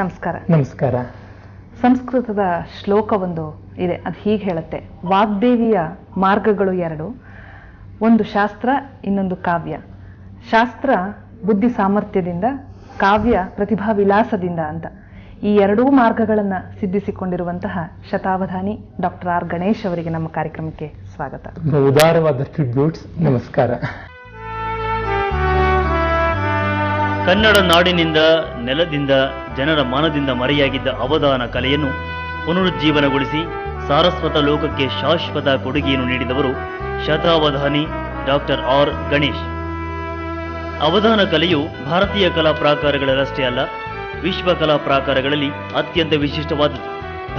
ನಮಸ್ಕಾರ. ನಮಸ್ಕಾರ. ಸಂಸ್ಕೃತದ ಶ್ಲೋಕವೊಂದು ಇದೆ, ಅದು ಹೀಗೆ ಹೇಳುತ್ತೆ: ವಾಗ್ದೇವಿಯ ಮಾರ್ಗಗಳು ಎರಡು, ಒಂದು ಶಾಸ್ತ್ರ, ಇನ್ನೊಂದು ಕಾವ್ಯ. ಶಾಸ್ತ್ರ ಬುದ್ಧಿ ಸಾಮರ್ಥ್ಯದಿಂದ, ಕಾವ್ಯ ಪ್ರತಿಭಾ ವಿಲಾಸದಿಂದ ಅಂತ. ಈ ಎರಡೂ ಮಾರ್ಗಗಳನ್ನು ಸಿದ್ಧಿಸಿಕೊಂಡಿರುವಂತಹ ಶತಾವಧಾನಿ ಡಾಕ್ಟರ್ ಆರ್ ಗಣೇಶ್ ಅವರಿಗೆ ನಮ್ಮ ಕಾರ್ಯಕ್ರಮಕ್ಕೆ ಸ್ವಾಗತ. ತುಂಬಾ ಉದಾರವಾದ ಟ್ರಿಬ್ಯೂಟ್ಸ್. ನಮಸ್ಕಾರ. ಕನ್ನಡ ನಾಡಿನಿಂದ, ನೆಲದಿಂದ, ಜನರ ಮನದಿಂದ ಮರೆಯಾಗಿದ್ದ ಅವಧಾನ ಕಲೆಯನ್ನು ಪುನರುಜ್ಜೀವನಗೊಳಿಸಿ ಸಾರಸ್ವತ ಲೋಕಕ್ಕೆ ಶಾಶ್ವತ ಕೊಡುಗೆಯನ್ನು ನೀಡಿದವರು ಶತಾವಧಾನಿ ಡಾಕ್ಟರ್ ಆರ್ ಗಣೇಶ್. ಅವಧಾನ ಕಲೆಯು ಭಾರತೀಯ ಕಲಾ ಪ್ರಾಕಾರಗಳಷ್ಟೇ ಅಲ್ಲ, ವಿಶ್ವ ಕಲಾ ಪ್ರಾಕಾರಗಳಲ್ಲಿ ಅತ್ಯಂತ ವಿಶಿಷ್ಟವಾದದ್ದು.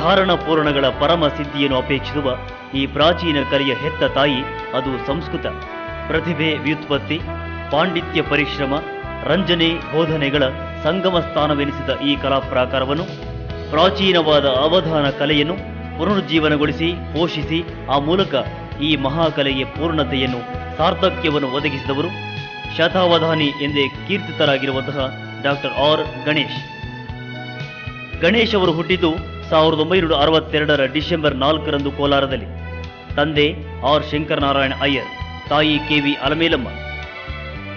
ಧಾರಣ ಪೂರಣಗಳ ಪರಮ ಸಿದ್ಧಿಯನ್ನು ಅಪೇಕ್ಷಿಸುವ ಈ ಪ್ರಾಚೀನ ಕಲೆಯ ಹೆತ್ತ ತಾಯಿ ಅದು ಸಂಸ್ಕೃತ. ಪ್ರತಿಭೆ, ವ್ಯುತ್ಪತ್ತಿ, ಪಾಂಡಿತ್ಯ, ಪರಿಶ್ರಮ, ರಂಜನೆ, ಬೋಧನೆಗಳ ಸಂಗಮ ಸ್ಥಾನವೆನಿಸಿದ ಈ ಕಲಾ ಪ್ರಾಕಾರವನ್ನು, ಪ್ರಾಚೀನವಾದ ಅವಧಾನ ಕಲೆಯನ್ನು ಪುನರುಜ್ಜೀವನಗೊಳಿಸಿ ಪೋಷಿಸಿ ಆ ಮೂಲಕ ಈ ಮಹಾಕಲೆಗೆ ಪೂರ್ಣತೆಯನ್ನು, ಸಾರ್ಥಕ್ಯವನ್ನು ಒದಗಿಸಿದವರು ಶತಾವಧಾನಿ ಎಂದೇ ಕೀರ್ತಿತರಾಗಿರುವಂತಹ ಡಾಕ್ಟರ್ ಆರ್ ಗಣೇಶ್. ಗಣೇಶ್ ಅವರು ಹುಟ್ಟಿದ್ದು 1962ರ ಡಿಸೆಂಬರ್ 4ರಂದು ಕೋಲಾರದಲ್ಲಿ. ತಂದೆ ಆರ್ ಶಂಕರನಾರಾಯಣ ಅಯ್ಯರ್, ತಾಯಿ ಕೆವಿ ಅಲಮೇಲಮ್ಮ.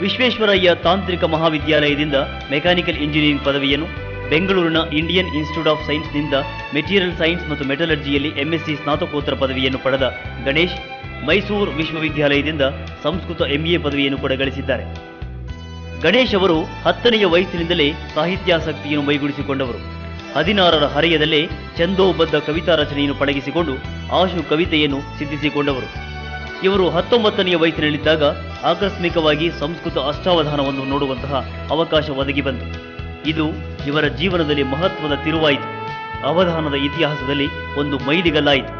ವಿಶ್ವೇಶ್ವರಯ್ಯ ತಾಂತ್ರಿಕ ಮಹಾವಿದ್ಯಾಲಯದಿಂದ ಮೆಕ್ಯಾನಿಕಲ್ ಇಂಜಿನಿಯರಿಂಗ್ ಪದವಿಯನ್ನು, ಬೆಂಗಳೂರಿನ ಇಂಡಿಯನ್ ಇನ್ಸ್ಟಿಟ್ಯೂಟ್ ಆಫ್ ಸೈನ್ಸ್ನಿಂದ ಮೆಟೀರಿಯಲ್ ಸೈನ್ಸ್ ಮತ್ತು ಮೆಟಲರ್ಜಿಯಲ್ಲಿ ಎಂಎಸ್ಸಿ ಸ್ನಾತಕೋತ್ತರ ಪದವಿಯನ್ನು ಪಡೆದ ಗಣೇಶ್, ಮೈಸೂರು ವಿಶ್ವವಿದ್ಯಾಲಯದಿಂದ ಸಂಸ್ಕೃತ ಎಂಎ ಪದವಿಯನ್ನು ಕೂಡ ಗಳಿಸಿದ್ದಾರೆ. ಗಣೇಶ್ ಅವರು 10ನೆಯ ವಯಸ್ಸಿನಿಂದಲೇ ಸಾಹಿತ್ಯಾಸಕ್ತಿಯನ್ನು ಮೈಗೂಡಿಸಿಕೊಂಡವರು. 16ರ ಹರೆಯದಲ್ಲೇ ಛಂದೋಬದ್ಧ ಕವಿತಾ ರಚನೆಯನ್ನು ಪಳಗಿಸಿಕೊಂಡು ಆಶು ಕವಿತೆಯನ್ನು ಸಿದ್ಧಿಸಿಕೊಂಡವರು. ಇವರು 19ನೆಯ ವಯಸ್ಸಿನಲ್ಲಿದ್ದಾಗ ಆಕಸ್ಮಿಕವಾಗಿ ಸಂಸ್ಕೃತ ಅಷ್ಟಾವಧಾನವನ್ನು ನೋಡುವಂತಹ ಅವಕಾಶ ಒದಗಿ ಬಂತು. ಇದು ಇವರ ಜೀವನದಲ್ಲಿ ಮಹತ್ವದ ತಿರುವಾಯಿತು. ಅವಧಾನದ ಇತಿಹಾಸದಲ್ಲಿ ಒಂದು ಮೈಲಿಗಲ್ಲಾಯಿತು.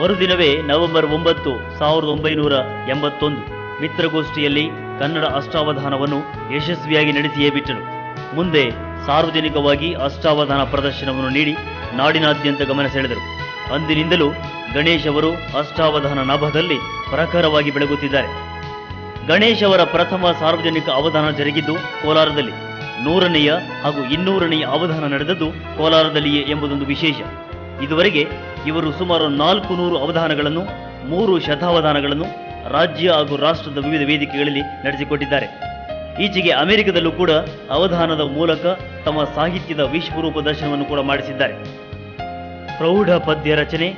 ಮರುದಿನವೇ ನವೆಂಬರ್ 9, 1981 ಮಿತ್ರಗೋಷ್ಠಿಯಲ್ಲಿ ಕನ್ನಡ ಅಷ್ಟಾವಧಾನವನ್ನು ಯಶಸ್ವಿಯಾಗಿ ನಡೆಸಿಯೇ ಬಿಟ್ಟರು. ಮುಂದೆ ಸಾರ್ವಜನಿಕವಾಗಿ ಅಷ್ಟಾವಧಾನ ಪ್ರದರ್ಶನವನ್ನು ನೀಡಿ ನಾಡಿನಾದ್ಯಂತ ಗಮನ ಸೆಳೆದರು. ಅಂದಿನಿಂದಲೂ ಗಣೇಶ್ ಅವರು ಅಷ್ಟಾವಧಾನ ನಭದಲ್ಲಿ ಪ್ರಖರವಾಗಿ ಬೆಳಗುತ್ತಿದ್ದಾರೆ. ಗಣೇಶ್ ಅವರ ಪ್ರಥಮ ಸಾರ್ವಜನಿಕ ಅವಧಾನ ಜರುಗಿದ್ದು ಕೋಲಾರದಲ್ಲಿ. 100ನೆಯ ಹಾಗೂ 200ನೆಯ ಅವಧಾನ ನಡೆದದ್ದು ಕೋಲಾರದಲ್ಲಿಯೇ ಎಂಬುದೊಂದು ವಿಶೇಷ. ಇದುವರೆಗೆ ಇವರು ಸುಮಾರು 400 ಅವಧಾನಗಳನ್ನು, 3 ಶತಾವಧಾನಗಳನ್ನು ರಾಜ್ಯ ಹಾಗೂ ರಾಷ್ಟ್ರದ ವಿವಿಧ ವೇದಿಕೆಗಳಲ್ಲಿ ನಡೆಸಿಕೊಟ್ಟಿದ್ದಾರೆ. ಈಚೆಗೆ ಅಮೆರಿಕದಲ್ಲೂ ಕೂಡ ಅವಧಾನದ ಮೂಲಕ ತಮ್ಮ ಸಾಹಿತ್ಯದ ವಿಶ್ವರೂಪ ದರ್ಶನವನ್ನು ಕೂಡ ಮಾಡಿಸಿದ್ದಾರೆ. ಪ್ರೌಢ ಪದ್ಯ ರಚನೆ,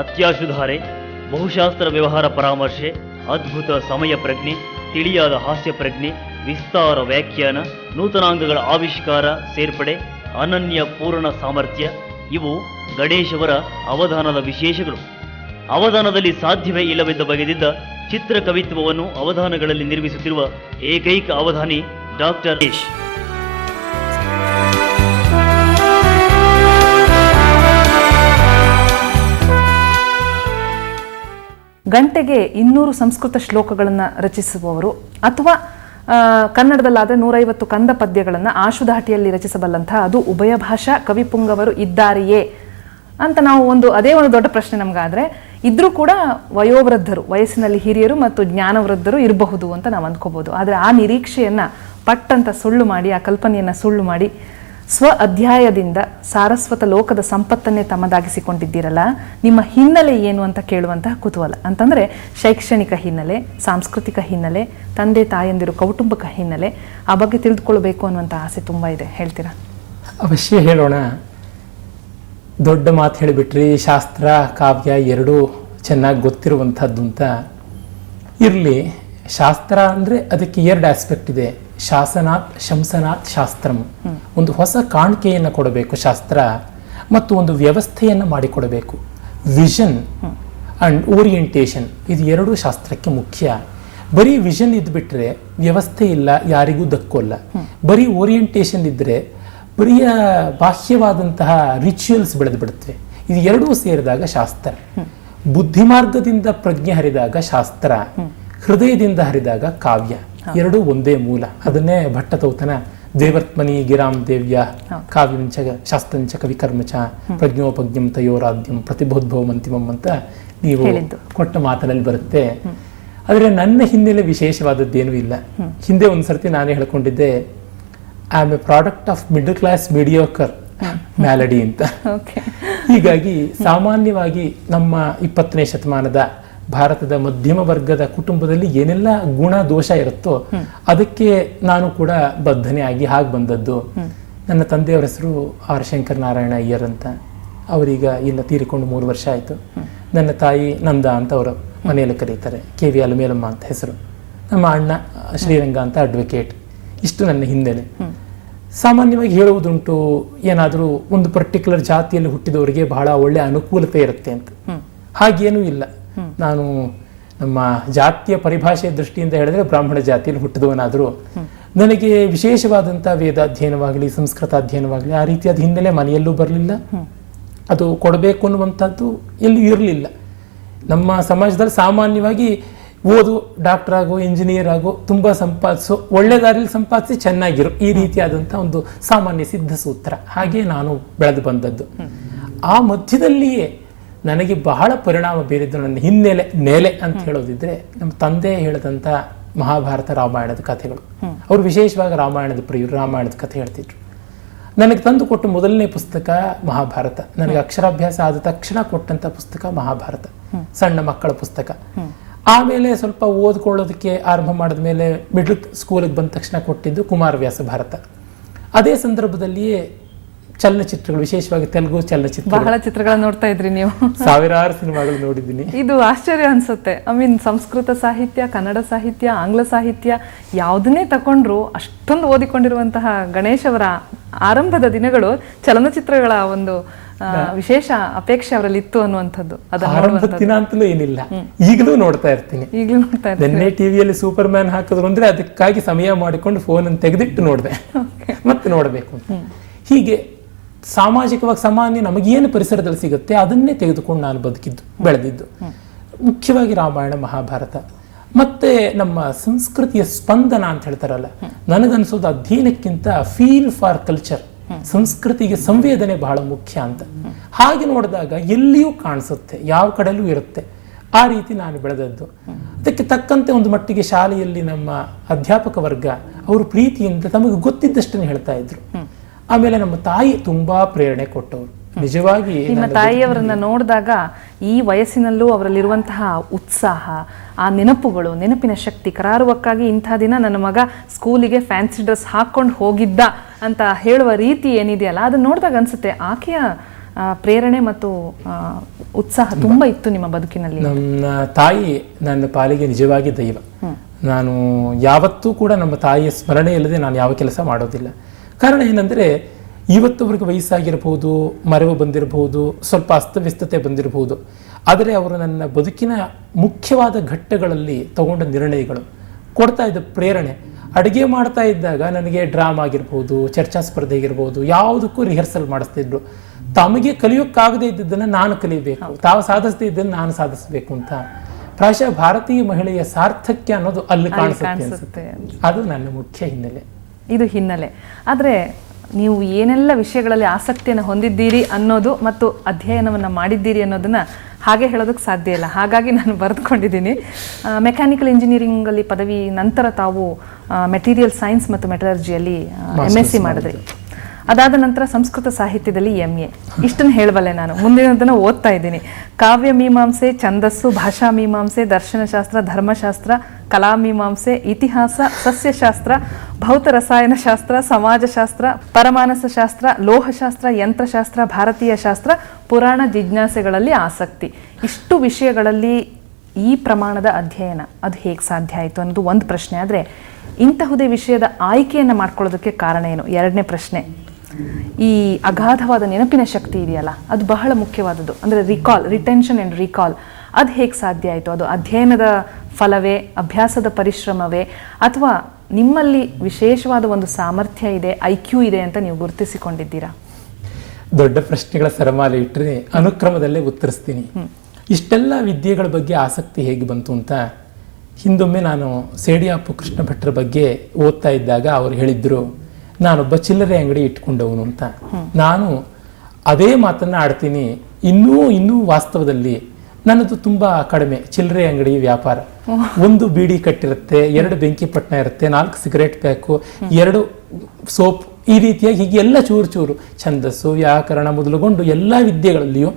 ಅತ್ಯಾಶುಧಾರೆ, ಬಹುಶಾಸ್ತ್ರ ವ್ಯವಹಾರ ಪರಾಮರ್ಶೆ, ಅದ್ಭುತ ಸಮಯ ಪ್ರಜ್ಞೆ, ತಿಳಿಯಾದ ಹಾಸ್ಯ ಪ್ರಜ್ಞೆ, ವಿಸ್ತಾರ ವ್ಯಾಖ್ಯಾನ, ನೂತನಾಂಗಗಳ ಆವಿಷ್ಕಾರ, ಸೇರ್ಪಡೆ, ಅನನ್ಯ ಪೂರ್ಣ ಸಾಮರ್ಥ್ಯ ಇವು ಗಣೇಶ್ ಅವರ ಅವಧಾನದ ವಿಶೇಷಗಳು. ಅವಧಾನದಲ್ಲಿ ಸಾಧ್ಯವೇ ಇಲ್ಲವೆಂದು ಬಗೆದಿದ್ದ ಚಿತ್ರ ಕವಿತ್ವವನ್ನು ಅವಧಾನಗಳಲ್ಲಿ ನಿರ್ಮಿಸುತ್ತಿರುವ ಏಕೈಕ ಅವಧಾನಿ ಡಾಕ್ಟರ್ ಗಣೇಶ್. ಗಂಟೆಗೆ 200 ಸಂಸ್ಕೃತ ಶ್ಲೋಕಗಳನ್ನು ರಚಿಸುವವರು, ಅಥವಾ ಕನ್ನಡದಲ್ಲಾದರೆ 150 ಕಂದ ಪದ್ಯಗಳನ್ನು ಆಶುಧಾಟಿಯಲ್ಲಿ ರಚಿಸಬಲ್ಲಂತಹ ಅದು ಉಭಯ ಭಾಷಾ ಕವಿಪುಂಗವರು ಇದ್ದಾರೆಯೇ ಅಂತ ನಾವು ಅದೇ ಒಂದು ದೊಡ್ಡ ಪ್ರಶ್ನೆ ನಮಗಾದರೆ, ಇದ್ರೂ ಕೂಡ ವಯೋವೃದ್ಧರು, ವಯಸ್ಸಿನಲ್ಲಿ ಹಿರಿಯರು ಮತ್ತು ಜ್ಞಾನವೃದ್ಧರು ಇರಬಹುದು ಅಂತ ನಾವು ಅಂದ್ಕೋಬಹುದು. ಆದರೆ ಆ ನಿರೀಕ್ಷೆಯನ್ನು ಪಟ್ಟಂತ ಸುಳ್ಳು ಮಾಡಿ, ಆ ಕಲ್ಪನೆಯನ್ನು ಸುಳ್ಳು ಮಾಡಿ, ಸ್ವ ಅಧ್ಯಾಯದಿಂದ ಸಾರಸ್ವತ ಲೋಕದ ಸಂಪತ್ತನ್ನೇ ತಮ್ಮದಾಗಿಸಿಕೊಂಡಿದ್ದೀರಲ್ಲ, ನಿಮ್ಮ ಹಿನ್ನೆಲೆ ಏನು ಅಂತ ಕೇಳುವಂತಹ ಕುತೂಹಲ. ಅಂತಂದರೆ ಶೈಕ್ಷಣಿಕ ಹಿನ್ನೆಲೆ, ಸಾಂಸ್ಕೃತಿಕ ಹಿನ್ನೆಲೆ, ತಂದೆ ತಾಯಂದಿರು ಕೌಟುಂಬಿಕ ಹಿನ್ನೆಲೆ, ಆ ಬಗ್ಗೆ ತಿಳಿದುಕೊಳ್ಬೇಕು ಅನ್ನುವಂಥ ಆಸೆ ತುಂಬ ಇದೆ. ಹೇಳ್ತೀರಾ? ಅವಶ್ಯ ಹೇಳೋಣ. ದೊಡ್ಡ ಮಾತು ಹೇಳಿಬಿಟ್ರಿ. ಶಾಸ್ತ್ರ ಕಾವ್ಯ ಎರಡೂ ಚೆನ್ನಾಗಿ ಗೊತ್ತಿರುವಂಥದ್ದು ಅಂತ. ಇರಲಿ, ಶಾಸ್ತ್ರ ಅಂದರೆ ಅದಕ್ಕೆ 2 ಆಸ್ಪೆಕ್ಟ್ ಇದೆ. ಶಾಸನಾತ್ ಶಂಸನಾತ್ ಶಾಸ್ತ್ರಂ. ಒಂದು ಹೊಸ ಕಾಣಿಕೆಯನ್ನು ಕೊಡಬೇಕು ಶಾಸ್ತ್ರ, ಮತ್ತು ಒಂದು ವ್ಯವಸ್ಥೆಯನ್ನು ಮಾಡಿಕೊಡಬೇಕು. ವಿಷನ್ ಅಂಡ್ ಓರಿಯೆಂಟೇಷನ್, ಇದು 2 ಶಾಸ್ತ್ರಕ್ಕೆ ಮುಖ್ಯ. ಬರೀ ವಿಷನ್ ಇದ್ಬಿಟ್ರೆ ವ್ಯವಸ್ಥೆ ಇಲ್ಲ, ಯಾರಿಗೂ ದಕ್ಕೋಲ್ಲ. ಬರೀ ಓರಿಯೆಂಟೇಷನ್ ಇದ್ದರೆ ಬರೀ ಬಾಹ್ಯವಾದಂತಹ ರಿಚುವಲ್ಸ್ ಬೆಳೆದು ಬಿಡುತ್ತವೆ. ಇದು 2 ಸೇರಿದಾಗ ಶಾಸ್ತ್ರ. ಬುದ್ಧಿಮಾರ್ಗದಿಂದ ಪ್ರಜ್ಞೆ ಹರಿದಾಗ ಶಾಸ್ತ್ರ, ಹೃದಯದಿಂದ ಹರಿದಾಗ ಕಾವ್ಯ. 2 ಒಂದೇ ಮೂಲ. ಅದನ್ನೇ ಭಟ್ಟತೌತನ ದೇವರ್ತ್ಮನಿ ಗಿರಾಂ ದೇವ್ಯ ಕಾವ್ಯಂಚ ಶಾಸ್ತ್ರಂಚ ಕವಿಕರ್ಮಚ ಪ್ರಜ್ಞೋಪಜ್ಞಂ ತಯೋರಾದ್ಯಂ ಪ್ರತಿಬೋದ್ಭವಂ ಅಂತಿಮಂ ಅಂತ ನೀವು ಕೊಟ್ಟ ಮಾತನಲ್ಲಿ ಬರುತ್ತೆ. ಆದರೆ ನನ್ನ ಹಿನ್ನೆಲೆ ವಿಶೇಷವಾದದ್ದೇನೂ ಇಲ್ಲ. ಹಿಂದೆ ಒಂದ್ಸರ್ತಿ ನಾನೇ ಹೇಳ್ಕೊಂಡಿದ್ದೆ, I am a product of middle class mediocre malady ಅಂತ. ಓಕೆ. ಹೀಗಾಗಿ ಸಾಮಾನ್ಯವಾಗಿ ನಮ್ಮ 20ನೇ ಶತಮಾನದ ಭಾರತದ ಮಧ್ಯಮ ವರ್ಗದ ಕುಟುಂಬದಲ್ಲಿ ಏನೆಲ್ಲ ಗುಣ ದೋಷ ಇರುತ್ತೋ ಅದಕ್ಕೆ ನಾನು ಕೂಡ ಬದ್ಧನೆ ಆಗಿ ಹಾಗೆ ಬಂದದ್ದು. ನನ್ನ ತಂದೆಯವರ ಹೆಸರು ಆರ್ ಶಂಕರ ನಾರಾಯಣ ಅಯ್ಯರ್ ಅಂತ. ಅವರೀಗ ಇಲ್ಲ, ತೀರಿಕೊಂಡು 3 ವರ್ಷ ಆಯಿತು. ನನ್ನ ತಾಯಿ ನಂದ ಅಂತ ಅವರು ಮನೆಯಲ್ಲಿ ಕರೀತಾರೆ. KV ಅಲಮೇಲಮ್ಮ ಅಂತ ಹೆಸರು. ನಮ್ಮ ಅಣ್ಣ ಶ್ರೀರಂಗ ಅಂತ ಅಡ್ವೊಕೇಟ್. ಇಷ್ಟು ನನ್ನ ಹಿನ್ನೆಲೆ. ಸಾಮಾನ್ಯವಾಗಿ ಹೇಳುವುದುಂಟು, ಏನಾದರೂ ಒಂದು ಪರ್ಟಿಕ್ಯುಲರ್ ಜಾತಿಯಲ್ಲಿ ಹುಟ್ಟಿದವರಿಗೆ ಬಹಳ ಒಳ್ಳೆ ಅನುಕೂಲತೆ ಇರುತ್ತೆ ಅಂತ. ಹಾಗೇನೂ ಇಲ್ಲ. ನಾನು ನಮ್ಮ ಜಾತಿಯ ಪರಿಭಾಷೆಯ ದೃಷ್ಟಿಯಿಂದ ಹೇಳಿದ್ರೆ ಬ್ರಾಹ್ಮಣ ಜಾತಿಯಲ್ಲಿ ಹುಟ್ಟಿದವನಾದರೂ ನನಗೆ ವಿಶೇಷವಾದಂಥ ವೇದಾಧ್ಯಯನವಾಗಲಿ ಸಂಸ್ಕೃತ ಅಧ್ಯಯನವಾಗಲಿ ಆ ರೀತಿಯಾದ ಹಿನ್ನೆಲೆ ಮನೆಯಲ್ಲೂ ಬರಲಿಲ್ಲ. ಅದು ಕೊಡಬೇಕು ಅನ್ನುವಂಥದ್ದು ಎಲ್ಲೂ ಇರಲಿಲ್ಲ. ನಮ್ಮ ಸಮಾಜದಲ್ಲಿ ಸಾಮಾನ್ಯವಾಗಿ ಓದು, ಡಾಕ್ಟರ್ ಆಗೋ, ಇಂಜಿನಿಯರ್ ಆಗೋ, ತುಂಬ ಸಂಪಾದಿಸೋ, ಒಳ್ಳೆ ದಾರಿಯಲ್ಲಿ ಸಂಪಾದಿಸಿ ಚೆನ್ನಾಗಿರೋ, ಈ ರೀತಿಯಾದಂಥ ಒಂದು ಸಾಮಾನ್ಯ ಸಿದ್ಧ ಸೂತ್ರ. ಹಾಗೆ ನಾನು ಬೆಳೆದು ಬಂದದ್ದು. ಆ ಮಧ್ಯದಲ್ಲಿಯೇ ನನಗೆ ಬಹಳ ಪರಿಣಾಮ ಬೀರಿದ್ದು ನನ್ನ ಹಿನ್ನೆಲೆ ನೆಲೆ ಅಂತ ಹೇಳೋದಿದ್ರೆ ನಮ್ಮ ತಂದೆ ಹೇಳಿದಂಥ ಮಹಾಭಾರತ ರಾಮಾಯಣದ ಕಥೆಗಳು. ಅವರು ವಿಶೇಷವಾಗಿ ರಾಮಾಯಣದ ಪ್ರಿಯರು, ರಾಮಾಯಣದ ಕಥೆ ಹೇಳ್ತಿದ್ರು. ನನಗೆ ತಂದು ಕೊಟ್ಟ ಮೊದಲನೇ ಪುಸ್ತಕ ಮಹಾಭಾರತ. ನನಗೆ ಅಕ್ಷರಾಭ್ಯಾಸ ಆದ ತಕ್ಷಣ ಕೊಟ್ಟಂತ ಪುಸ್ತಕ ಮಹಾಭಾರತ, ಸಣ್ಣ ಮಕ್ಕಳ ಪುಸ್ತಕ. ಆಮೇಲೆ ಸ್ವಲ್ಪ ಓದ್ಕೊಳ್ಳೋದಕ್ಕೆ ಆರಂಭ ಮಾಡಿದ ಮೇಲೆ ಮಿಡ್ಲ್ ಸ್ಕೂಲಿಗೆ ಬಂದ ತಕ್ಷಣ ಕೊಟ್ಟಿದ್ದು ಕುಮಾರವ್ಯಾಸ ಭಾರತ. ಅದೇ ಸಂದರ್ಭದಲ್ಲಿಯೇ ಚಲನಚಿತ್ರಗಳು, ವಿಶೇಷವಾಗಿ ತೆಲುಗು ಚಲನಚಿತ್ರ, ಬಹಳ ಚಿತ್ರಗಳನ್ನ ನೋಡ್ತಾ ಇದ್ರಿ ನೀವು. ಸಾವಿರಾರು ಸಿನಿಮಾಗಳು ನೋಡಿದ್ದೀನಿ. ಇದು ಆಶ್ಚರ್ಯ ಅನ್ಸುತ್ತೆ. ಸಂಸ್ಕೃತ ಸಾಹಿತ್ಯ, ಕನ್ನಡ ಸಾಹಿತ್ಯ, ಆಂಗ್ಲ ಸಾಹಿತ್ಯ ಯಾವುದನ್ನೇ ತಕೊಂಡ್ರು ಅಷ್ಟೊಂದು ಓದಿಕೊಂಡಿರುವಂತಹ ಗಣೇಶ್ ಅವರ ಆರಂಭದ ದಿನಗಳು ಚಲನಚಿತ್ರಗಳ ಒಂದು ವಿಶೇಷ ಅಪೇಕ್ಷೆ ಅವರಲ್ಲಿ ಇತ್ತು ಅನ್ನುವಂಥದ್ದು. ಆರಂಭದ ದಿನ ಅಂತಲೂ ಏನಿಲ್ಲ, ಈಗಲೂ ನೋಡ್ತಾ ಇರ್ತೀನಿ. ನಿನ್ನೆ ಟಿವಿಯಲ್ಲಿ ಸೂಪರ್ ಮ್ಯಾನ್ ಹಾಕಿದ್ರು ಅಂದ್ರೆ ಅದಕ್ಕಾಗಿ ಸಮಯ ಮಾಡಿಕೊಂಡು ಫೋನ್ ಅನ್ನು ತೆಗೆದಿಟ್ಟು ನೋಡಿದೆ, ಮತ್ತೆ ನೋಡಬೇಕು. ಹೀಗೆ ಸಾಮಾಜಿಕವಾಗಿ ಸಾಮಾನ್ಯ ನಮಗೇನು ಪರಿಸರದಲ್ಲಿ ಸಿಗುತ್ತೆ ಅದನ್ನೇ ತೆಗೆದುಕೊಂಡು ನಾನು ಬದುಕಿದ್ದು, ಬೆಳೆದಿದ್ದು. ಮುಖ್ಯವಾಗಿ ರಾಮಾಯಣ, ಮಹಾಭಾರತ, ಮತ್ತೆ ನಮ್ಮ ಸಂಸ್ಕೃತಿಯ ಸ್ಪಂದನ ಅಂತ ಹೇಳ್ತಾರಲ್ಲ, ನನಗನ್ಸೋದು ಅಧ್ಯಯನಕ್ಕಿಂತ ಫೀಲ್ ಫಾರ್ ಕಲ್ಚರ್, ಸಂಸ್ಕೃತಿಗೆ ಸಂವೇದನೆ ಬಹಳ ಮುಖ್ಯ ಅಂತ. ಹಾಗೆ ನೋಡಿದಾಗ ಎಲ್ಲಿಯೂ ಕಾಣಿಸುತ್ತೆ, ಯಾವ ಕಡೆಯಲ್ಲೂ ಇರುತ್ತೆ. ಆ ರೀತಿ ನಾನು ಬೆಳೆದದ್ದು. ಅದಕ್ಕೆ ತಕ್ಕಂತೆ ಒಂದು ಮಟ್ಟಿಗೆ ಶಾಲೆಯಲ್ಲಿ ನಮ್ಮ ಅಧ್ಯಾಪಕ ವರ್ಗ ಅವರು ಪ್ರೀತಿಯಿಂದ ತಮಗೆ ಗೊತ್ತಿದ್ದಷ್ಟನ್ನು ಹೇಳ್ತಾ ಇದ್ರು. ಆಮೇಲೆ ನಮ್ಮ ತಾಯಿ ತುಂಬಾ ಪ್ರೇರಣೆ ಕೊಟ್ಟವರು. ನಿಜವಾಗಿ ನಿಮ್ಮ ತಾಯಿಯವರನ್ನ ನೋಡಿದಾಗ ಈ ವಯಸ್ಸಿನಲ್ಲೂ ಅವರಲ್ಲಿರುವಂತಹ ಉತ್ಸಾಹ, ಆ ನೆನಪುಗಳು, ನೆನಪಿನ ಶಕ್ತಿ, ಕರಾರುವಕ್ಕಾಗಿ ಇಂಥ ದಿನ ನನ್ನ ಮಗ ಸ್ಕೂಲಿಗೆ ಫ್ಯಾನ್ಸಿ ಡ್ರೆಸ್ ಹಾಕೊಂಡು ಹೋಗಿದ್ದ ಅಂತ ಹೇಳುವ ರೀತಿ ಏನಿದೆಯಲ್ಲ, ಅದನ್ನ ನೋಡಿದಾಗ ಅನ್ಸುತ್ತೆ ಆಕೆಯ ಪ್ರೇರಣೆ ಮತ್ತು ಉತ್ಸಾಹ ತುಂಬಾ ಇತ್ತು ನಿಮ್ಮ ಬದುಕಿನಲ್ಲಿ. ನನ್ನ ತಾಯಿ ನನ್ನ ಪಾಲಿಗೆ ನಿಜವಾಗಿ ದೈವ. ನಾನು ಯಾವತ್ತೂ ಕೂಡ ನಮ್ಮ ತಾಯಿಯ ಸ್ಮರಣೆ ಇಲ್ಲದೆ ನಾನು ಯಾವ ಕೆಲಸ ಮಾಡೋದಿಲ್ಲ. ಕಾರಣ ಏನಂದರೆ, ಇವತ್ತುವರೆಗೆ ವಯಸ್ಸಾಗಿರಬಹುದು, ಮರೆವು ಬಂದಿರಬಹುದು, ಸ್ವಲ್ಪ ಅಸ್ತವ್ಯಸ್ತತೆ ಬಂದಿರಬಹುದು, ಆದರೆ ಅವರು ನನ್ನ ಬದುಕಿನ ಮುಖ್ಯವಾದ ಘಟ್ಟಗಳಲ್ಲಿ ತಗೊಂಡ ನಿರ್ಣಯಗಳು, ಕೊಡ್ತಾ ಇದ್ದ ಪ್ರೇರಣೆ. ಅಡುಗೆ ಮಾಡ್ತಾ ಇದ್ದಾಗ ನನಗೆ ಡ್ರಾಮಾ ಆಗಿರ್ಬೋದು, ಚರ್ಚಾ ಸ್ಪರ್ಧೆ ಆಗಿರ್ಬೋದು, ಯಾವುದಕ್ಕೂ ರಿಹರ್ಸಲ್ ಮಾಡಿಸ್ತಿದ್ರು. ತಮಗೆ ಕಲಿಯೋಕ್ಕಾಗದೇ ಇದ್ದದ್ದನ್ನು ನಾನು ಕಲಿಬೇಕು, ತಾವು ಸಾಧಿಸದೇ ಇದ್ದನ್ನು ನಾನು ಸಾಧಿಸಬೇಕು ಅಂತ. ಪ್ರಾಯಶಃ ಭಾರತೀಯ ಮಹಿಳೆಯ ಸಾರ್ಥಕ್ಯ ಅನ್ನೋದು ಅಲ್ಲಿ ಕಾಣಿಸುತ್ತೆ. ಅದು ನನ್ನ ಮುಖ್ಯ ಹಿನ್ನೆಲೆ. ಇದು ಹಿನ್ನೆಲೆ. ಆದರೆ ನೀವು ಏನೆಲ್ಲ ವಿಷಯಗಳಲ್ಲಿ ಆಸಕ್ತಿಯನ್ನು ಹೊಂದಿದ್ದೀರಿ ಅನ್ನೋದು ಮತ್ತು ಅಧ್ಯಯನವನ್ನು ಮಾಡಿದ್ದೀರಿ ಅನ್ನೋದನ್ನ ಹಾಗೆ ಹೇಳೋದಕ್ಕೆ ಸಾಧ್ಯ ಇಲ್ಲ. ಹಾಗಾಗಿ ನಾನು ಬರೆದುಕೊಂಡಿದ್ದೀನಿ. ಮೆಕ್ಯಾನಿಕಲ್ ಇಂಜಿನಿಯರಿಂಗಲ್ಲಿ ಪದವಿ ನಂತರ ತಾವು ಮೆಟೀರಿಯಲ್ ಸೈನ್ಸ್ ಮತ್ತು ಮೆಟಲರ್ಜಿಯಲ್ಲಿ MSc ಮಾಡಿದ್ರಿ. ಅದಾದ ನಂತರ ಸಂಸ್ಕೃತ ಸಾಹಿತ್ಯದಲ್ಲಿ MA. ಇಷ್ಟನ್ನು ಹೇಳಬಲ್ಲೆ ನಾನು. ಮುಂದಿನದನ್ನು ಓದ್ತಾ ಇದ್ದೀನಿ. ಕಾವ್ಯ ಮೀಮಾಂಸೆ, ಛಂದಸ್ಸು, ಭಾಷಾ ಮೀಮಾಂಸೆ, ದರ್ಶನಶಾಸ್ತ್ರ, ಧರ್ಮಶಾಸ್ತ್ರ, ಕಲಾಮೀಮಾಂಸೆ, ಇತಿಹಾಸ, ಸಸ್ಯಶಾಸ್ತ್ರ, ಭೌತ ರಸಾಯನಶಾಸ್ತ್ರ, ಸಮಾಜಶಾಸ್ತ್ರ, ಪರಮಾನಸಶಾಸ್ತ್ರ, ಲೋಹಶಾಸ್ತ್ರ, ಯಂತ್ರಶಾಸ್ತ್ರ, ಭಾರತೀಯ ಶಾಸ್ತ್ರ, ಪುರಾಣ ಜಿಜ್ಞಾಸೆಗಳಲ್ಲಿ ಆಸಕ್ತಿ. ಇಷ್ಟು ವಿಷಯಗಳಲ್ಲಿ ಈ ಪ್ರಮಾಣದ ಅಧ್ಯಯನ ಅದು ಹೇಗೆ ಸಾಧ್ಯ ಆಯಿತು ಅನ್ನೋದು ಒಂದು ಪ್ರಶ್ನೆ. ಆದರೆ ಇಂತಹುದೇ ವಿಷಯದ ಆಯ್ಕೆಯನ್ನು ಮಾಡ್ಕೊಳ್ಳೋದಕ್ಕೆ ಕಾರಣ ಏನು? ಎರಡನೇ ಪ್ರಶ್ನೆ, ಈ ಅಗಾಧವಾದ ನೆನಪಿನ ಶಕ್ತಿ ಇದೆಯಲ್ಲ, ಅದು ಬಹಳ ಮುಖ್ಯವಾದದ್ದು. ಅಂದರೆ ರಿಟೆನ್ಷನ್ ಆ್ಯಂಡ್ ರಿಕಾಲ್, ಅದು ಹೇಗೆ ಸಾಧ್ಯ ಆಯಿತು? ಅದು ಅಧ್ಯಯನದ ಫಲವೇ, ಅಭ್ಯಾಸದ ಪರಿಶ್ರಮವೇ, ಅಥವಾ ನಿಮ್ಮಲ್ಲಿ ವಿಶೇಷವಾದ ಒಂದು ಸಾಮರ್ಥ್ಯ ಇದೆ, IQ ಇದೆ ಅಂತ ನೀವು ಗುರುತಿಸಿಕೊಂಡಿದ್ದೀರಾ? ದೊಡ್ಡ ಪ್ರಶ್ನೆಗಳ ಸರಮಾಲೆ ಇಟ್ಟರೆ ಅನುಕ್ರಮದಲ್ಲೇ ಉತ್ತರಿಸ್ತೀನಿ. ಇಷ್ಟೆಲ್ಲ ವಿದ್ಯೆಗಳ ಬಗ್ಗೆ ಆಸಕ್ತಿ ಹೇಗೆ ಬಂತು ಅಂತ ಹಿಂದೊಮ್ಮೆ ನಾನು ಸೇಡಿಯಾಪು ಕೃಷ್ಣ ಭಟ್ರ ಬಗ್ಗೆ ಓದ್ತಾ ಇದ್ದಾಗ ಅವರು ಹೇಳಿದ್ರು, ನಾನೊಬ್ಬ ಚಿಲ್ಲರೆ ಅಂಗಡಿ ಇಟ್ಕೊಂಡವನು ಅಂತ. ನಾನು ಅದೇ ಮಾತನ್ನ ಆಡ್ತೀನಿ. ಇನ್ನೂ ವಾಸ್ತವದಲ್ಲಿ ನನ್ನದು ತುಂಬಾ ಕಡಿಮೆ, ಚಿಲ್ಲರೆ ಅಂಗಡಿ ವ್ಯಾಪಾರ. ಒಂದು ಬೀಡಿ ಕಟ್ಟಿರುತ್ತೆ, 2 ಬೆಂಕಿ ಪಟ್ಟಣ ಇರುತ್ತೆ, 4 ಸಿಗರೇಟ್ ಪ್ಯಾಕು, 2 ಸೋಪ್, ಈ ರೀತಿಯಾಗಿ ಹೀಗೆ ಎಲ್ಲ ಚೂರು ಚೂರು ಛಂದಸ್ಸು, ವ್ಯಾಕರಣ ಮೊದಲುಗೊಂಡು ಎಲ್ಲಾ ವಿದ್ಯೆಗಳಲ್ಲಿಯೂ